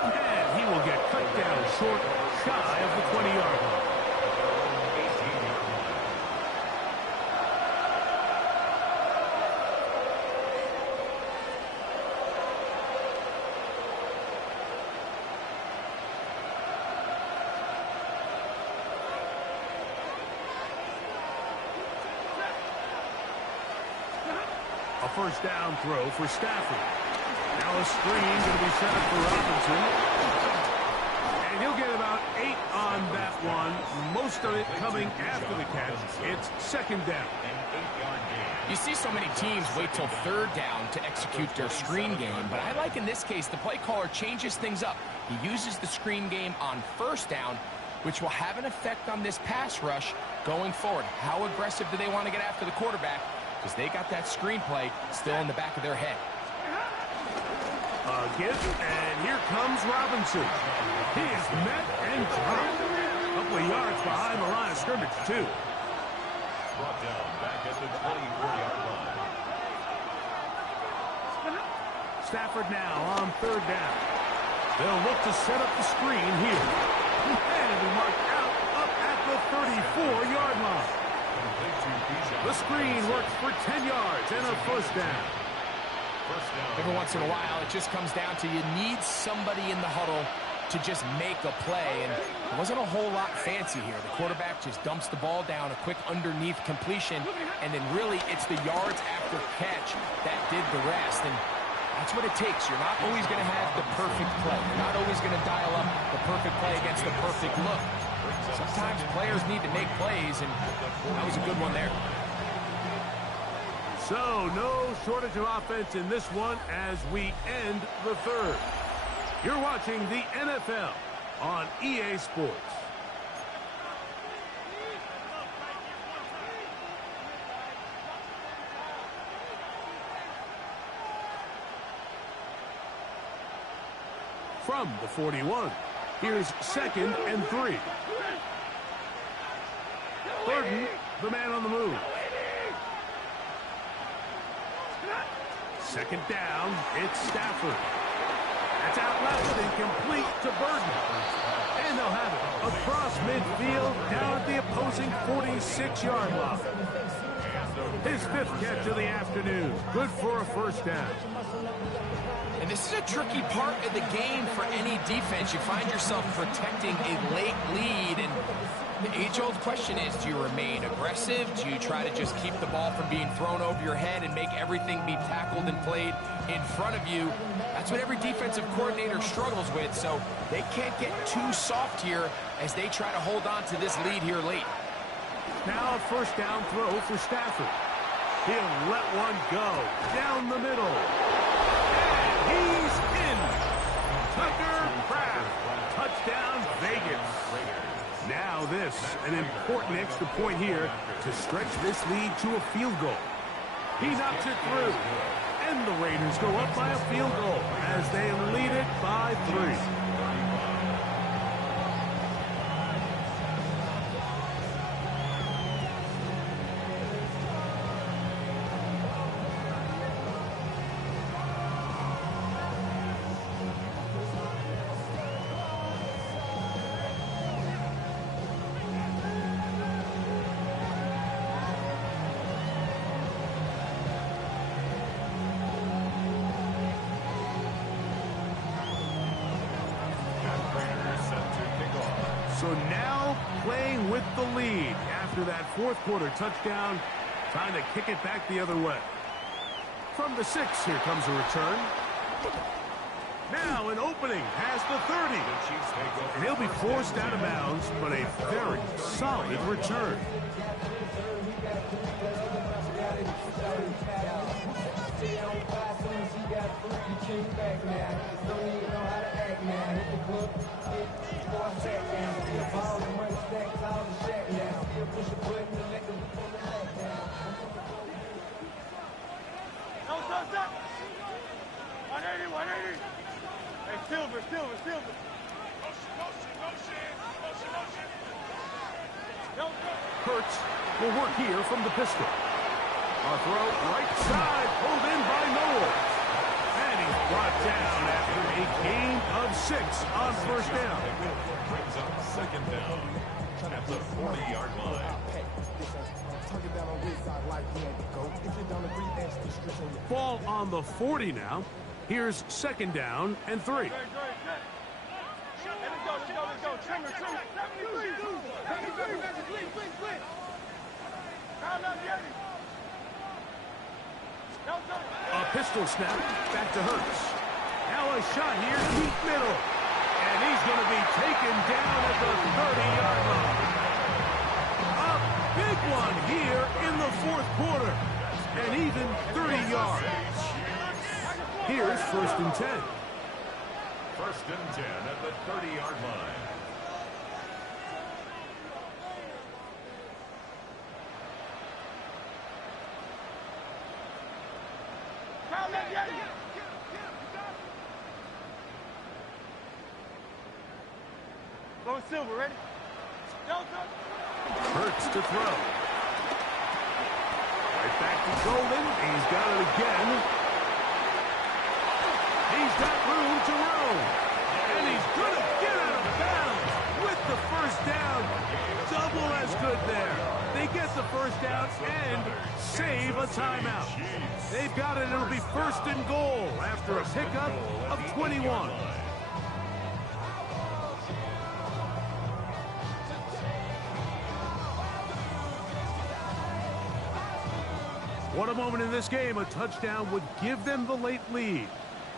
And he will get cut down short, shy of the 20-yard line. A first down throw for Stafford. Now a screen going to be set up for Robinson. And he'll get about 8 on that one. Most of it coming after the catch. It's second down. You see so many teams wait till third down to execute their screen game, but I like in this case the play caller changes things up. He uses the screen game on first down, which will have an effect on this pass rush going forward. How aggressive do they want to get after the quarterback? Because they got that screenplay still in the back of their head. Again, and here comes Robinson. He is met and dropped. A couple of yards behind the line of scrimmage, too. brought down back at the 24-yard line. Stafford now on third down. They'll look to set up the screen here. And it'll be marked out up at the 34-yard line. The screen works for 10 yards and a first down. Every once in a while, it just comes down to you need somebody in the huddle to just make a play, and it wasn't a whole lot fancy here. The quarterback just dumps the ball down, a quick underneath completion, and then really it's the yards after catch that did the rest, and that's what it takes. You're not always going to have the perfect play. You're not always going to dial up the perfect play against the perfect look. Sometimes players need to make plays, and that was a good one there. So, no shortage of offense in this one as we end the third. You're watching the NFL on EA Sports. From the 41, here's 2nd and 3. Burton, the man on the move. 2nd down, it's Stafford. That's out left and complete to Burton. And they'll have it across midfield down at the opposing 46-yard line. His 5th catch of the afternoon. Good for a first down. And this is a tricky part of the game for any defense. You find yourself protecting a late lead, and the age-old question is, do you remain aggressive? Do you try to just keep the ball from being thrown over your head and make everything be tackled and played in front of you? That's what every defensive coordinator struggles with, so they can't get too soft here as they try to hold on to this lead here late. Now a first down throw for Stafford. He'll let one go down the middle. And he's in. Tucker Kraft. Touchdown Vegas. Now this, an important extra point here to stretch this lead to a field goal. He knocks it through. And the Raiders go up by a field goal as they lead it by 3. So now playing with the lead after that 4th quarter touchdown, trying to kick it back the other way. From the 6, here comes a return. Now an opening past the 30. And he'll be forced out of bounds, but a very solid return. Silver. Hurts will work here from the pistol. A throw right side, pulled in by Noel. And he's brought down after a gain of 6 on first down. Brings up 2nd down at the 40-yard line. Ball on the 40 now. Here's 2nd down and 3. Let's go. Trimmer. A pistol snap, back to Hurts. Now a shot here, deep middle. And he's going to be taken down at the 30-yard line. A big one here in the 4th quarter. And even 30 yards. Here's 1st and 10. 1st and 10 at the 30-yard line. Go Silver, ready? Hurts to throw. Right back to Golden. He's got it again. He's got room to roam. And he's going to get out of bounds with the first down. Double as good there. They get the first down and save a timeout. They've got it. It'll be first and goal after a pickup of 21. What a moment in this game. A touchdown would give them the late lead.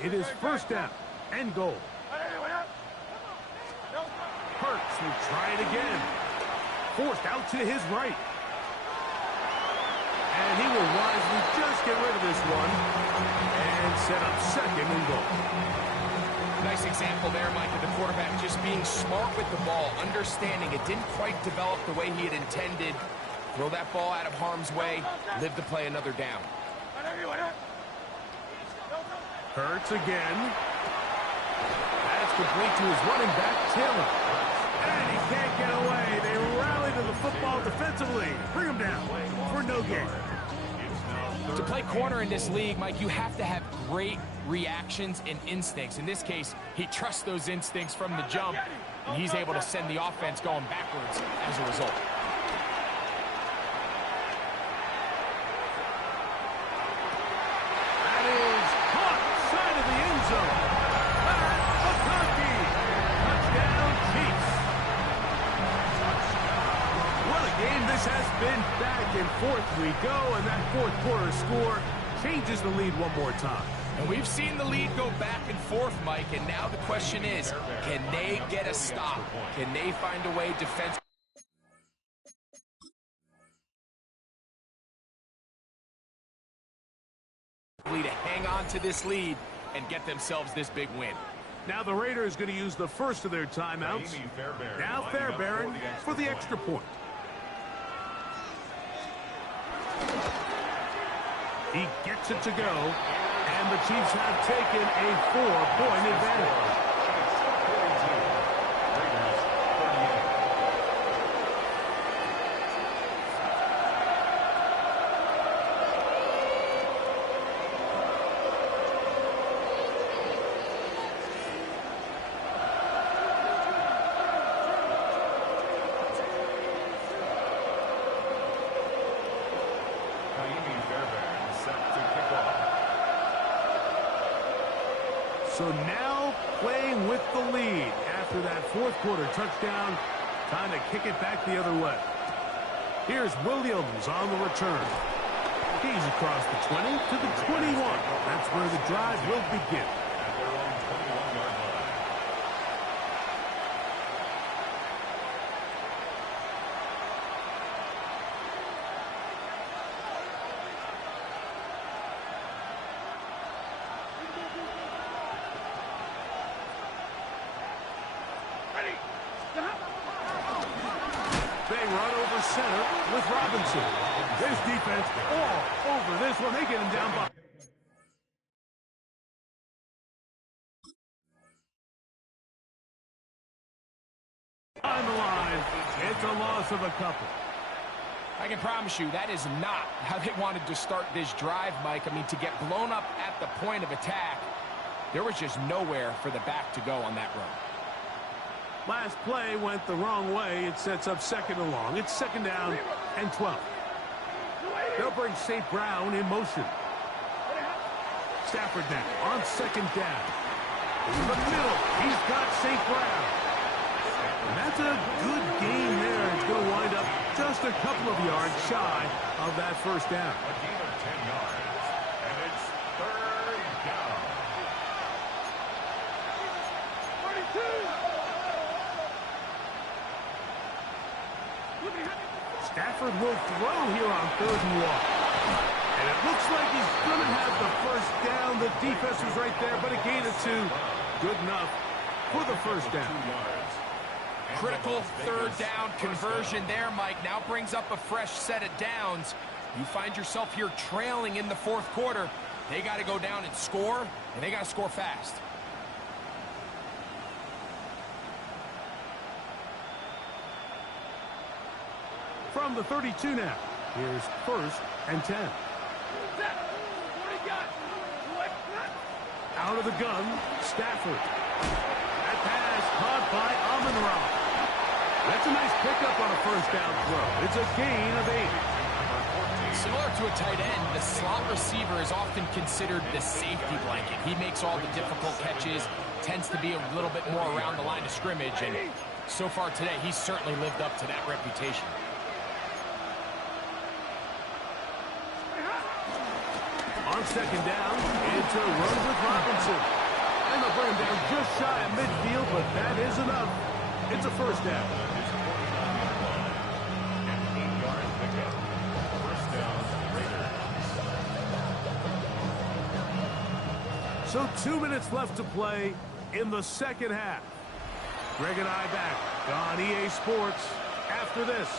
It is first down and goal. Hurts will try it again. Forced out to his right. And he will wisely just get rid of this one and set up second and goal. Nice example there, Mike, of the quarterback just being smart with the ball, understanding it didn't quite develop the way he had intended. Throw that ball out of harm's way, live to play another down. Hurts again. That's complete to his running back, Taylor. And he can't get away. They rally to the football defensively. Bring him down for no gain. To play corner in this league, Mike, you have to have great reactions and instincts. In this case, he trusts those instincts from the jump, and he's able to send the offense going backwards as a result. That is caught side of the end zone. Touchdown, Chiefs. What a game this has been. Back and forth we go, and that fourth quarter score changes the lead one more time. And we've seen the lead go back and forth, Mike, and now the question is, can they get a stop? Can they find a way defensively to hang on to this lead and get themselves this big win? Now the Raiders going to use the first of their timeouts. Now Fairbairn for the extra point. He gets it to go, and the Chiefs have taken a 4-point advantage. So now playing with the lead after that fourth quarter touchdown, time to kick it back the other way. Here's Williams on the return. He's across the 20 to the 21. That's where the drive will begin. Center with Robinson. This defense all over this one. They get him down by. On the line, it's a loss of a couple. I can promise you that is not how they wanted to start this drive, Mike. I mean, to get blown up at the point of attack, there was just nowhere for the back to go on that run. Last play went the wrong way. It sets up second and long. It's second down and 12. They'll bring St. Brown in motion. Stafford now on second down. In the middle, he's got St. Brown. And that's a good game there. It's going to wind up just a couple of yards shy of that first down. A gain of 10 yards, and it's third down. 42. Stafford will throw here on third and long. And it looks like he's going to have the first down. The defense was right there, but a gain of 2. Good enough for the first down. Critical third down conversion there, Mike. Now brings up a fresh set of downs. You find yourself here trailing in the fourth quarter. They got to go down and score, and they got to score fast. From the 32 now, Here's 1st and 10. Out of the gun, Stafford. That pass caught by Amon-Ra. That's a nice pickup on a first down throw. It's a gain of 8. Similar to a tight end, the slot receiver is often considered the safety blanket. He makes all the difficult catches, tends to be a little bit more around the line of scrimmage, and so far today, he's certainly lived up to that reputation. On second down, it's a run with Robinson. And they'll bring him down just shy of midfield, but that is enough. It's a first down. So 2 minutes left to play in the second half. Greg and I back on EA Sports after this.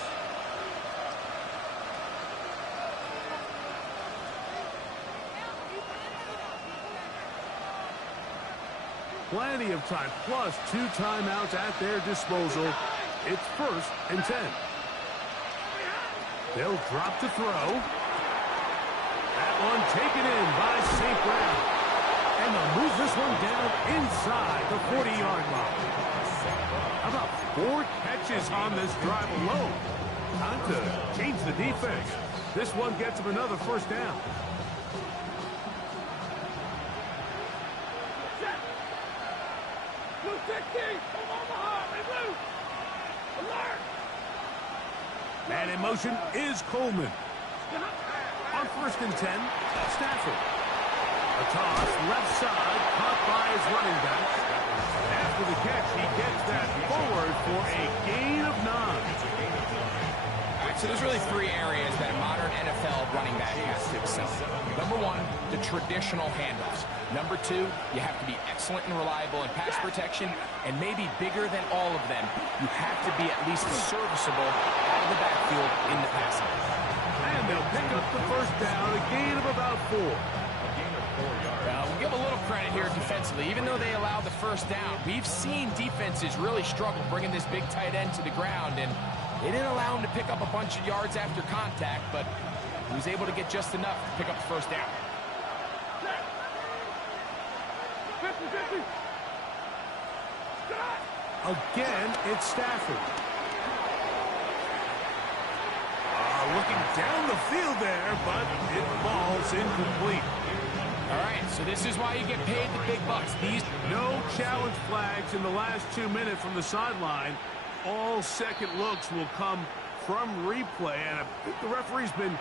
Plenty of time, plus 2 timeouts at their disposal. It's 1st and 10. They'll drop to throw. That one taken in by St. Brown. And they'll move this one down inside the 40-yard line. How about 4 catches on this drive alone? Time to change the defense. This one gets them another first down. Man in motion is Coleman. On 1st and 10, Stafford. A toss, left side, caught by his running back. After the catch, he gets that forward for a gain of 9. All right, so there's really 3 areas that a modern NFL running back has to excel. Number 1, the traditional handoffs. Number 2, you have to be excellent and reliable in pass protection, and maybe bigger than all of them, you have to be at least serviceable out of the backfield in the passing. And they'll pick up the first down, a gain of about 4. We'll give a little credit here defensively. Even though they allowed the first down, we've seen defenses really struggle bringing this big tight end to the ground, and they didn't allow him to pick up a bunch of yards after contact, but he was able to get just enough to pick up the first down. Again, it's Stafford. Looking down the field there, but it falls incomplete. All right, so this is why you get paid the big bucks. No challenge flags in the last 2 minutes from the sideline. All second looks will come from replay, and I think the referee's been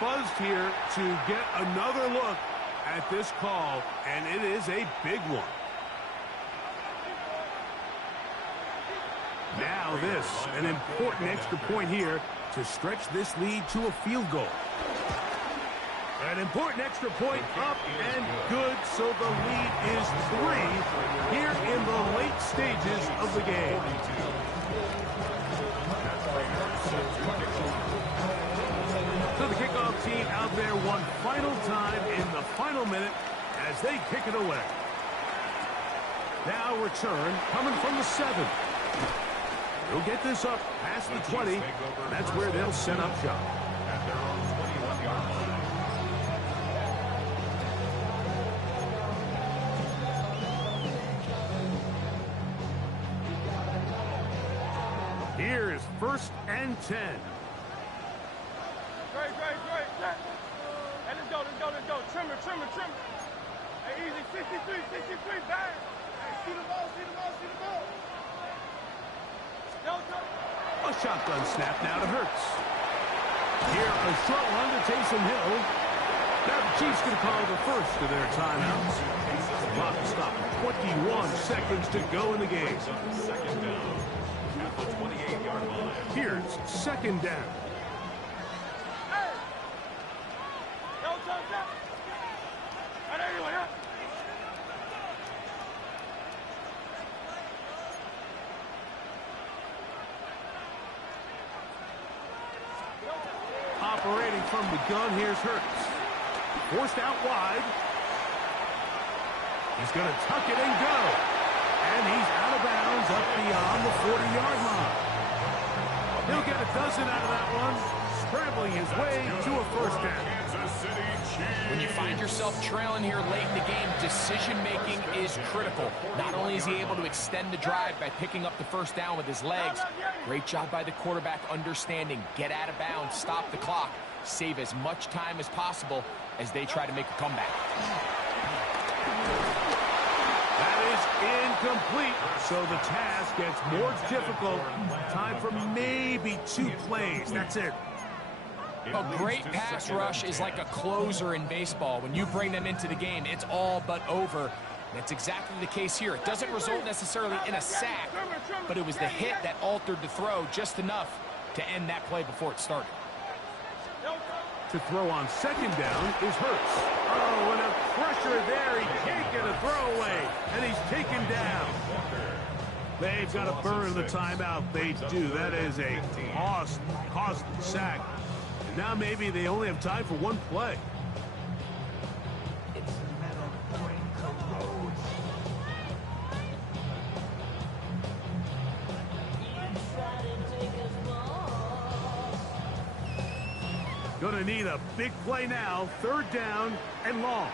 buzzed here to get another look at this call, and it is a big one. Now this, an important extra point here to stretch this lead to a field goal. An important extra point up and good, so the lead is 3 here in the late stages of the game. So the kickoff team out there one final time in the final minute as they kick it away. Now return coming from the 7. They'll get this up past the 20. That's where they'll set up shop. At their own 21-yard line. Here's 1st and 10. Great. Hey, let's go. Trimmer. Hey, easy, 63, bang. Hey, see the ball. A shotgun snap now to Hurts. Here, a short one to Taysom Hill. Now the Chiefs going to call the first of their timeouts. Clock stopped. 21 seconds to go in the game. Second down at the 28-yard line. Here's 2nd down. Hey! Yo, touchdown! Right there, anyway, huh? Operating from the gun, here's Hurts. Forced out wide. He's going to tuck it and go. And he's out of bounds up beyond the 40-yard line. He'll get a dozen out of that one. scrambling his way to a first down. When you find yourself trailing here late in the game, decision-making is critical. Not only is he able to extend the drive by picking up the first down with his legs, great job by the quarterback understanding, get out of bounds, stop the clock, save as much time as possible as they try to make a comeback. That is incomplete, so the task gets more difficult. Time for maybe 2 plays. That's it. A great pass rush is like a closer in baseball. When you bring them into the game, it's all but over. That's exactly the case here. It doesn't result necessarily in a sack, but it was the hit that altered the throw just enough to end that play before it started. To throw on second down is Hurts. Oh, and a pressure there. He can't get a throwaway, and he's taken down. They've got to burn the timeout. They do. That is a cost sack. Now maybe they only have time for 1 play. Gonna need a big play now. 3rd down and long.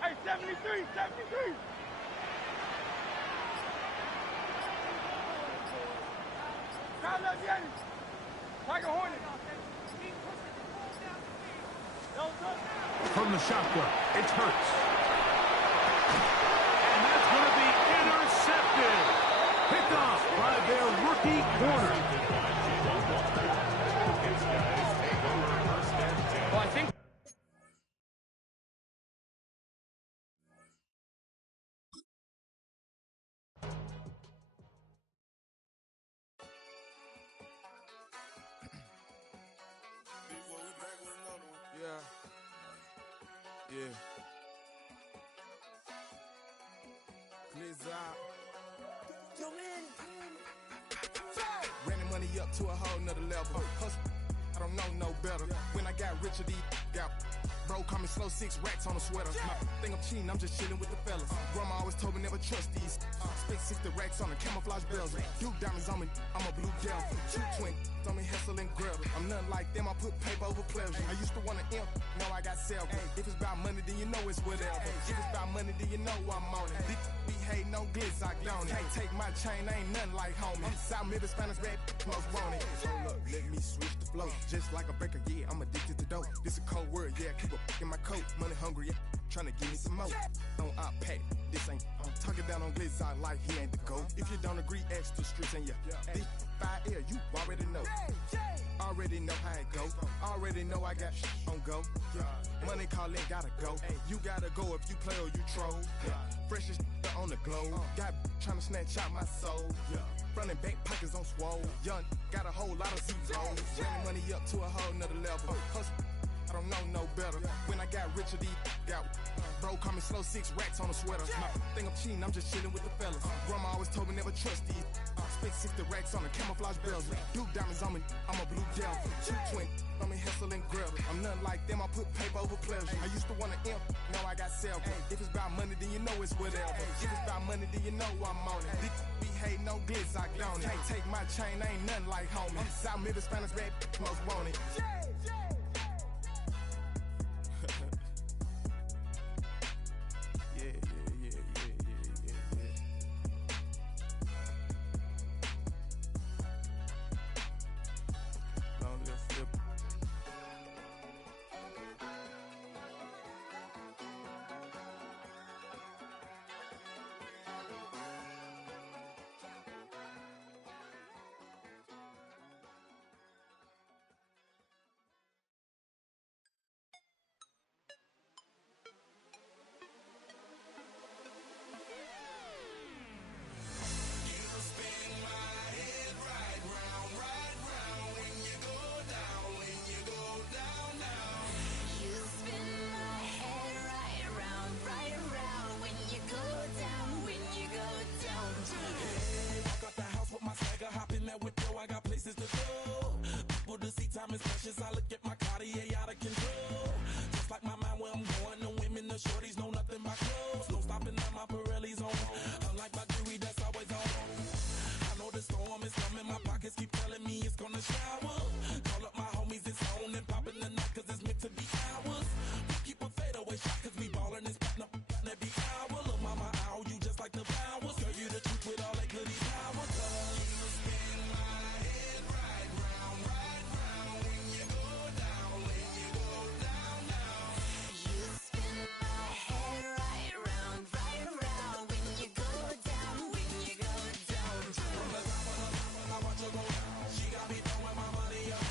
Hey, 73, 73. Tiger Hornet. From the shotgun, it's Hurts. And that's going to be intercepted. Picked off by their rookie corner. Well, I think Yeah. Clears out. Running money up to a whole nother level. Hustle, I don't know no better. When I got richer, these got bro, call me slow 6 racks on a sweater. My think I'm cheating, I'm just chilling with the fellas. Grandma always told me never trust these. Spent 60 racks on the camouflage bells. Duke diamonds on me, I'm a blue devil. 2 twin on me, hustle and grab. I'm nothing like them, I put paper over pleasure. I used to want to imp, now I got self. If it's about money, then you know it's whatever. If it's about money, then you know I'm on it. Big be hate, no glitz, I don't. Can't take my chain, ain't nothing like homie. South Middle Spanish red, most wanted. Hold up, let me switch the flow. Just like a baker, yeah, I'm addicted to dope. This a cold word, yeah, keep a in my coat. Money hungry, yeah, trying to give me some more. On I pack, this ain't. I'm talking down on glitz, I like he ain't the goat. If you don't agree, ask the streets and yeah. This 5 air, you already know. Already know how it go. Already know I got on go. Money calling, gotta go. You gotta go if you play or you troll. Freshest on the globe. Got trying to snatch out my soul. Running back pockets on swole. Young, got a whole lot of zeros. Running money up to a whole nother level. Hustle, I don't know no better. When I got richer, these got bro, call me slow 6 racks on a sweater. My think I'm cheating, I'm just chilling with the fellas. Grandma always told me never trust these. Spent 60 racks on the camouflage bells. Duke diamonds on me, I'm a blue devil. 2 twin on me, hustle and grab. I'm nothing like them, I put paper over pleasure. I used to want to imp, now I got self. If it's about money, then you know it's whatever. If it's about money, then you know I'm on it. Big be hate, no glitz, I don't. Can't take my chain, ain't nothing like homie. South Middle Spanish red, most wanted. Time is precious, I look at my Cartier out of control. Just like my mind where I'm going, the women, the shorties know nothing but clothes. No stopping at my Pirelli's on. Unlike my jewelry that's always on. it's gonna shower. Call up my homies, it's on and poppin' the night, cause it's meant to be ours. We keep a fadeaway shot, cause we ballin' and spittin' up every hour. Look, mama, ow, you just like the flowers. Girl, you the truth with all that goody power. Cause you spin my head right round when you go down, when you go down, down. You spin my head right round when you go down, when you go down. From the top of the top, I watch her go down. She got me throwing my money up.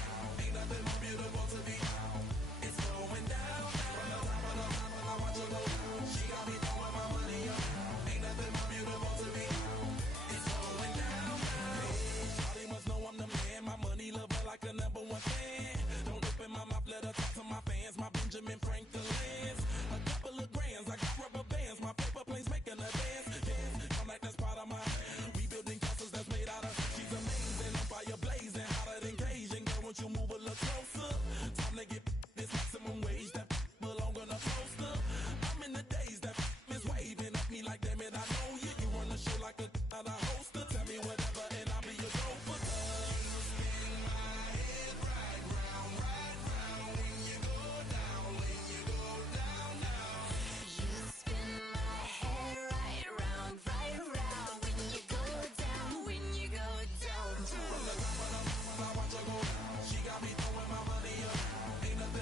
Ain't nothing more beautiful to me. It's going down. From the top of the top, I watch her go down. She got me throwing my money up. Ain't nothing more beautiful to me. It's going down. Hey, Shawty must know I'm the man. My money lover like a #1 fan. Don't open my mouth, let her talk to my fans. My Benjamin Franklin's. A couple of grands, I got rubber bands. My paper planes making a dance. Dance, I'm like that's part of my. We building castles that's made out of. She's amazing, I'm fire blazing, hotter than Cajun. Girl, won't you move a little closer? Time to get this maximum wage that belong on a poster. I'm in the days that is waving at me like, damn it, I know you. You run the show like a hoster. Tell me whatever and I'll be your gopher. You spin my head right round when you go down, when you go down, down. You spin my head right round when you go down, when you go down. From the top of the mountain, I watch her go down. She got me throwing my money up. Ain't nothing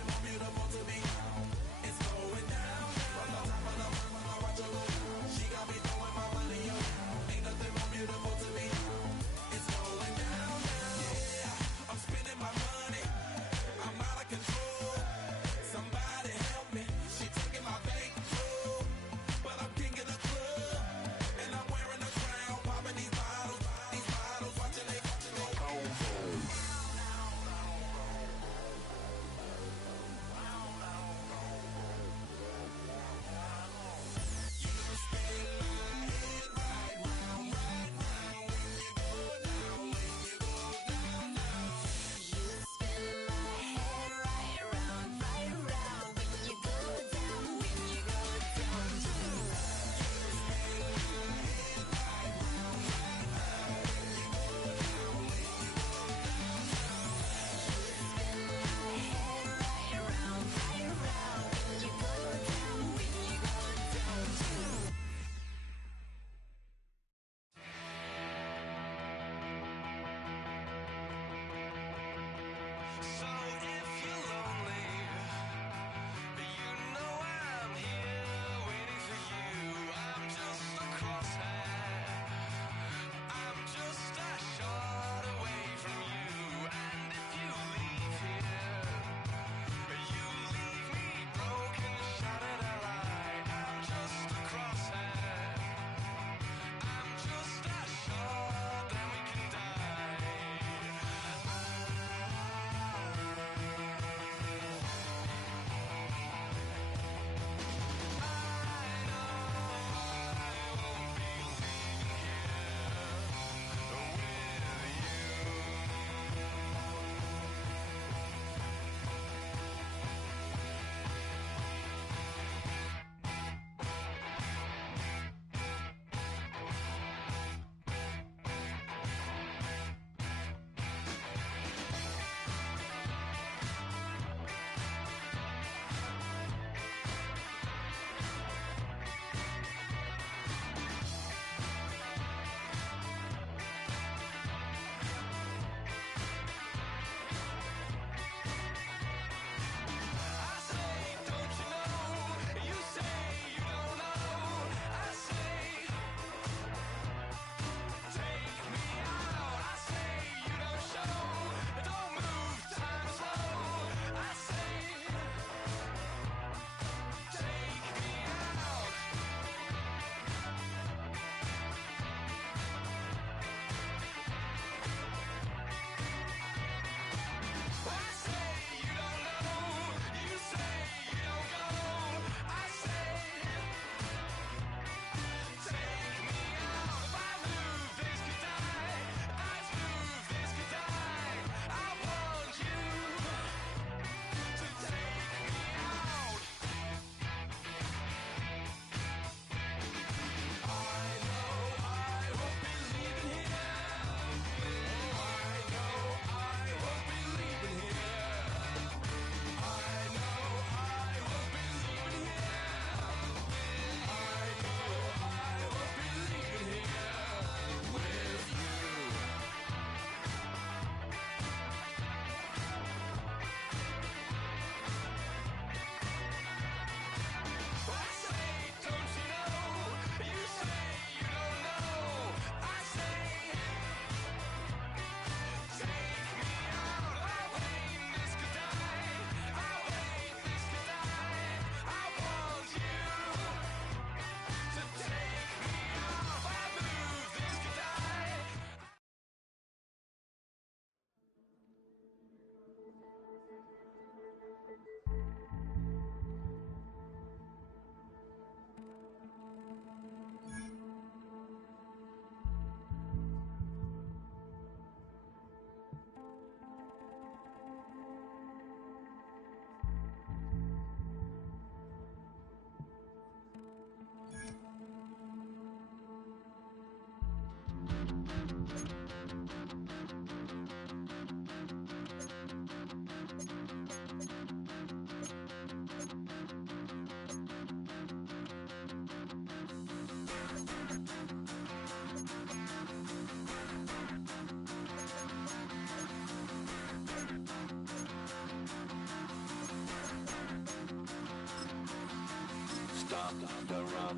Stop the rock.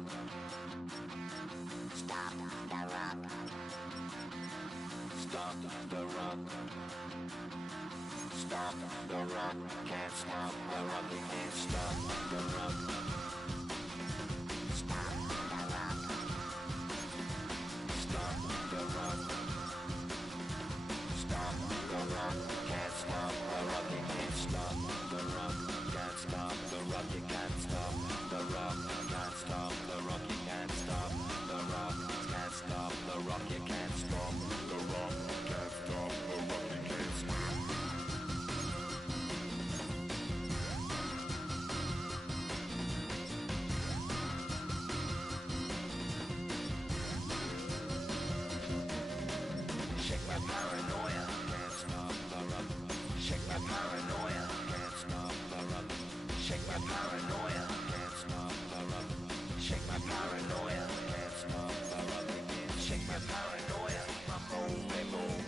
Stop the rock. Stop the rock. Stop the rock. Can't stop the rock. You can't stop the rock. Stop the rock. Stop the rock. Stop the rock. Can't stop the rock. You can't stop the rock. Can't stop the rock. You can't stop the rock. Can't stop the rock. You can't stop the rock. Can't stop the rock. You can't stop the rock. Can't stop the rock. You can't stop. Shake my paranoia. Can't stop the rock. Shake my paranoia. Can't stop the rock. Shake my paranoia. Can't stop the rock. Shake my paranoia. Can't stop the rock. Shake my paranoia. My boom, boom.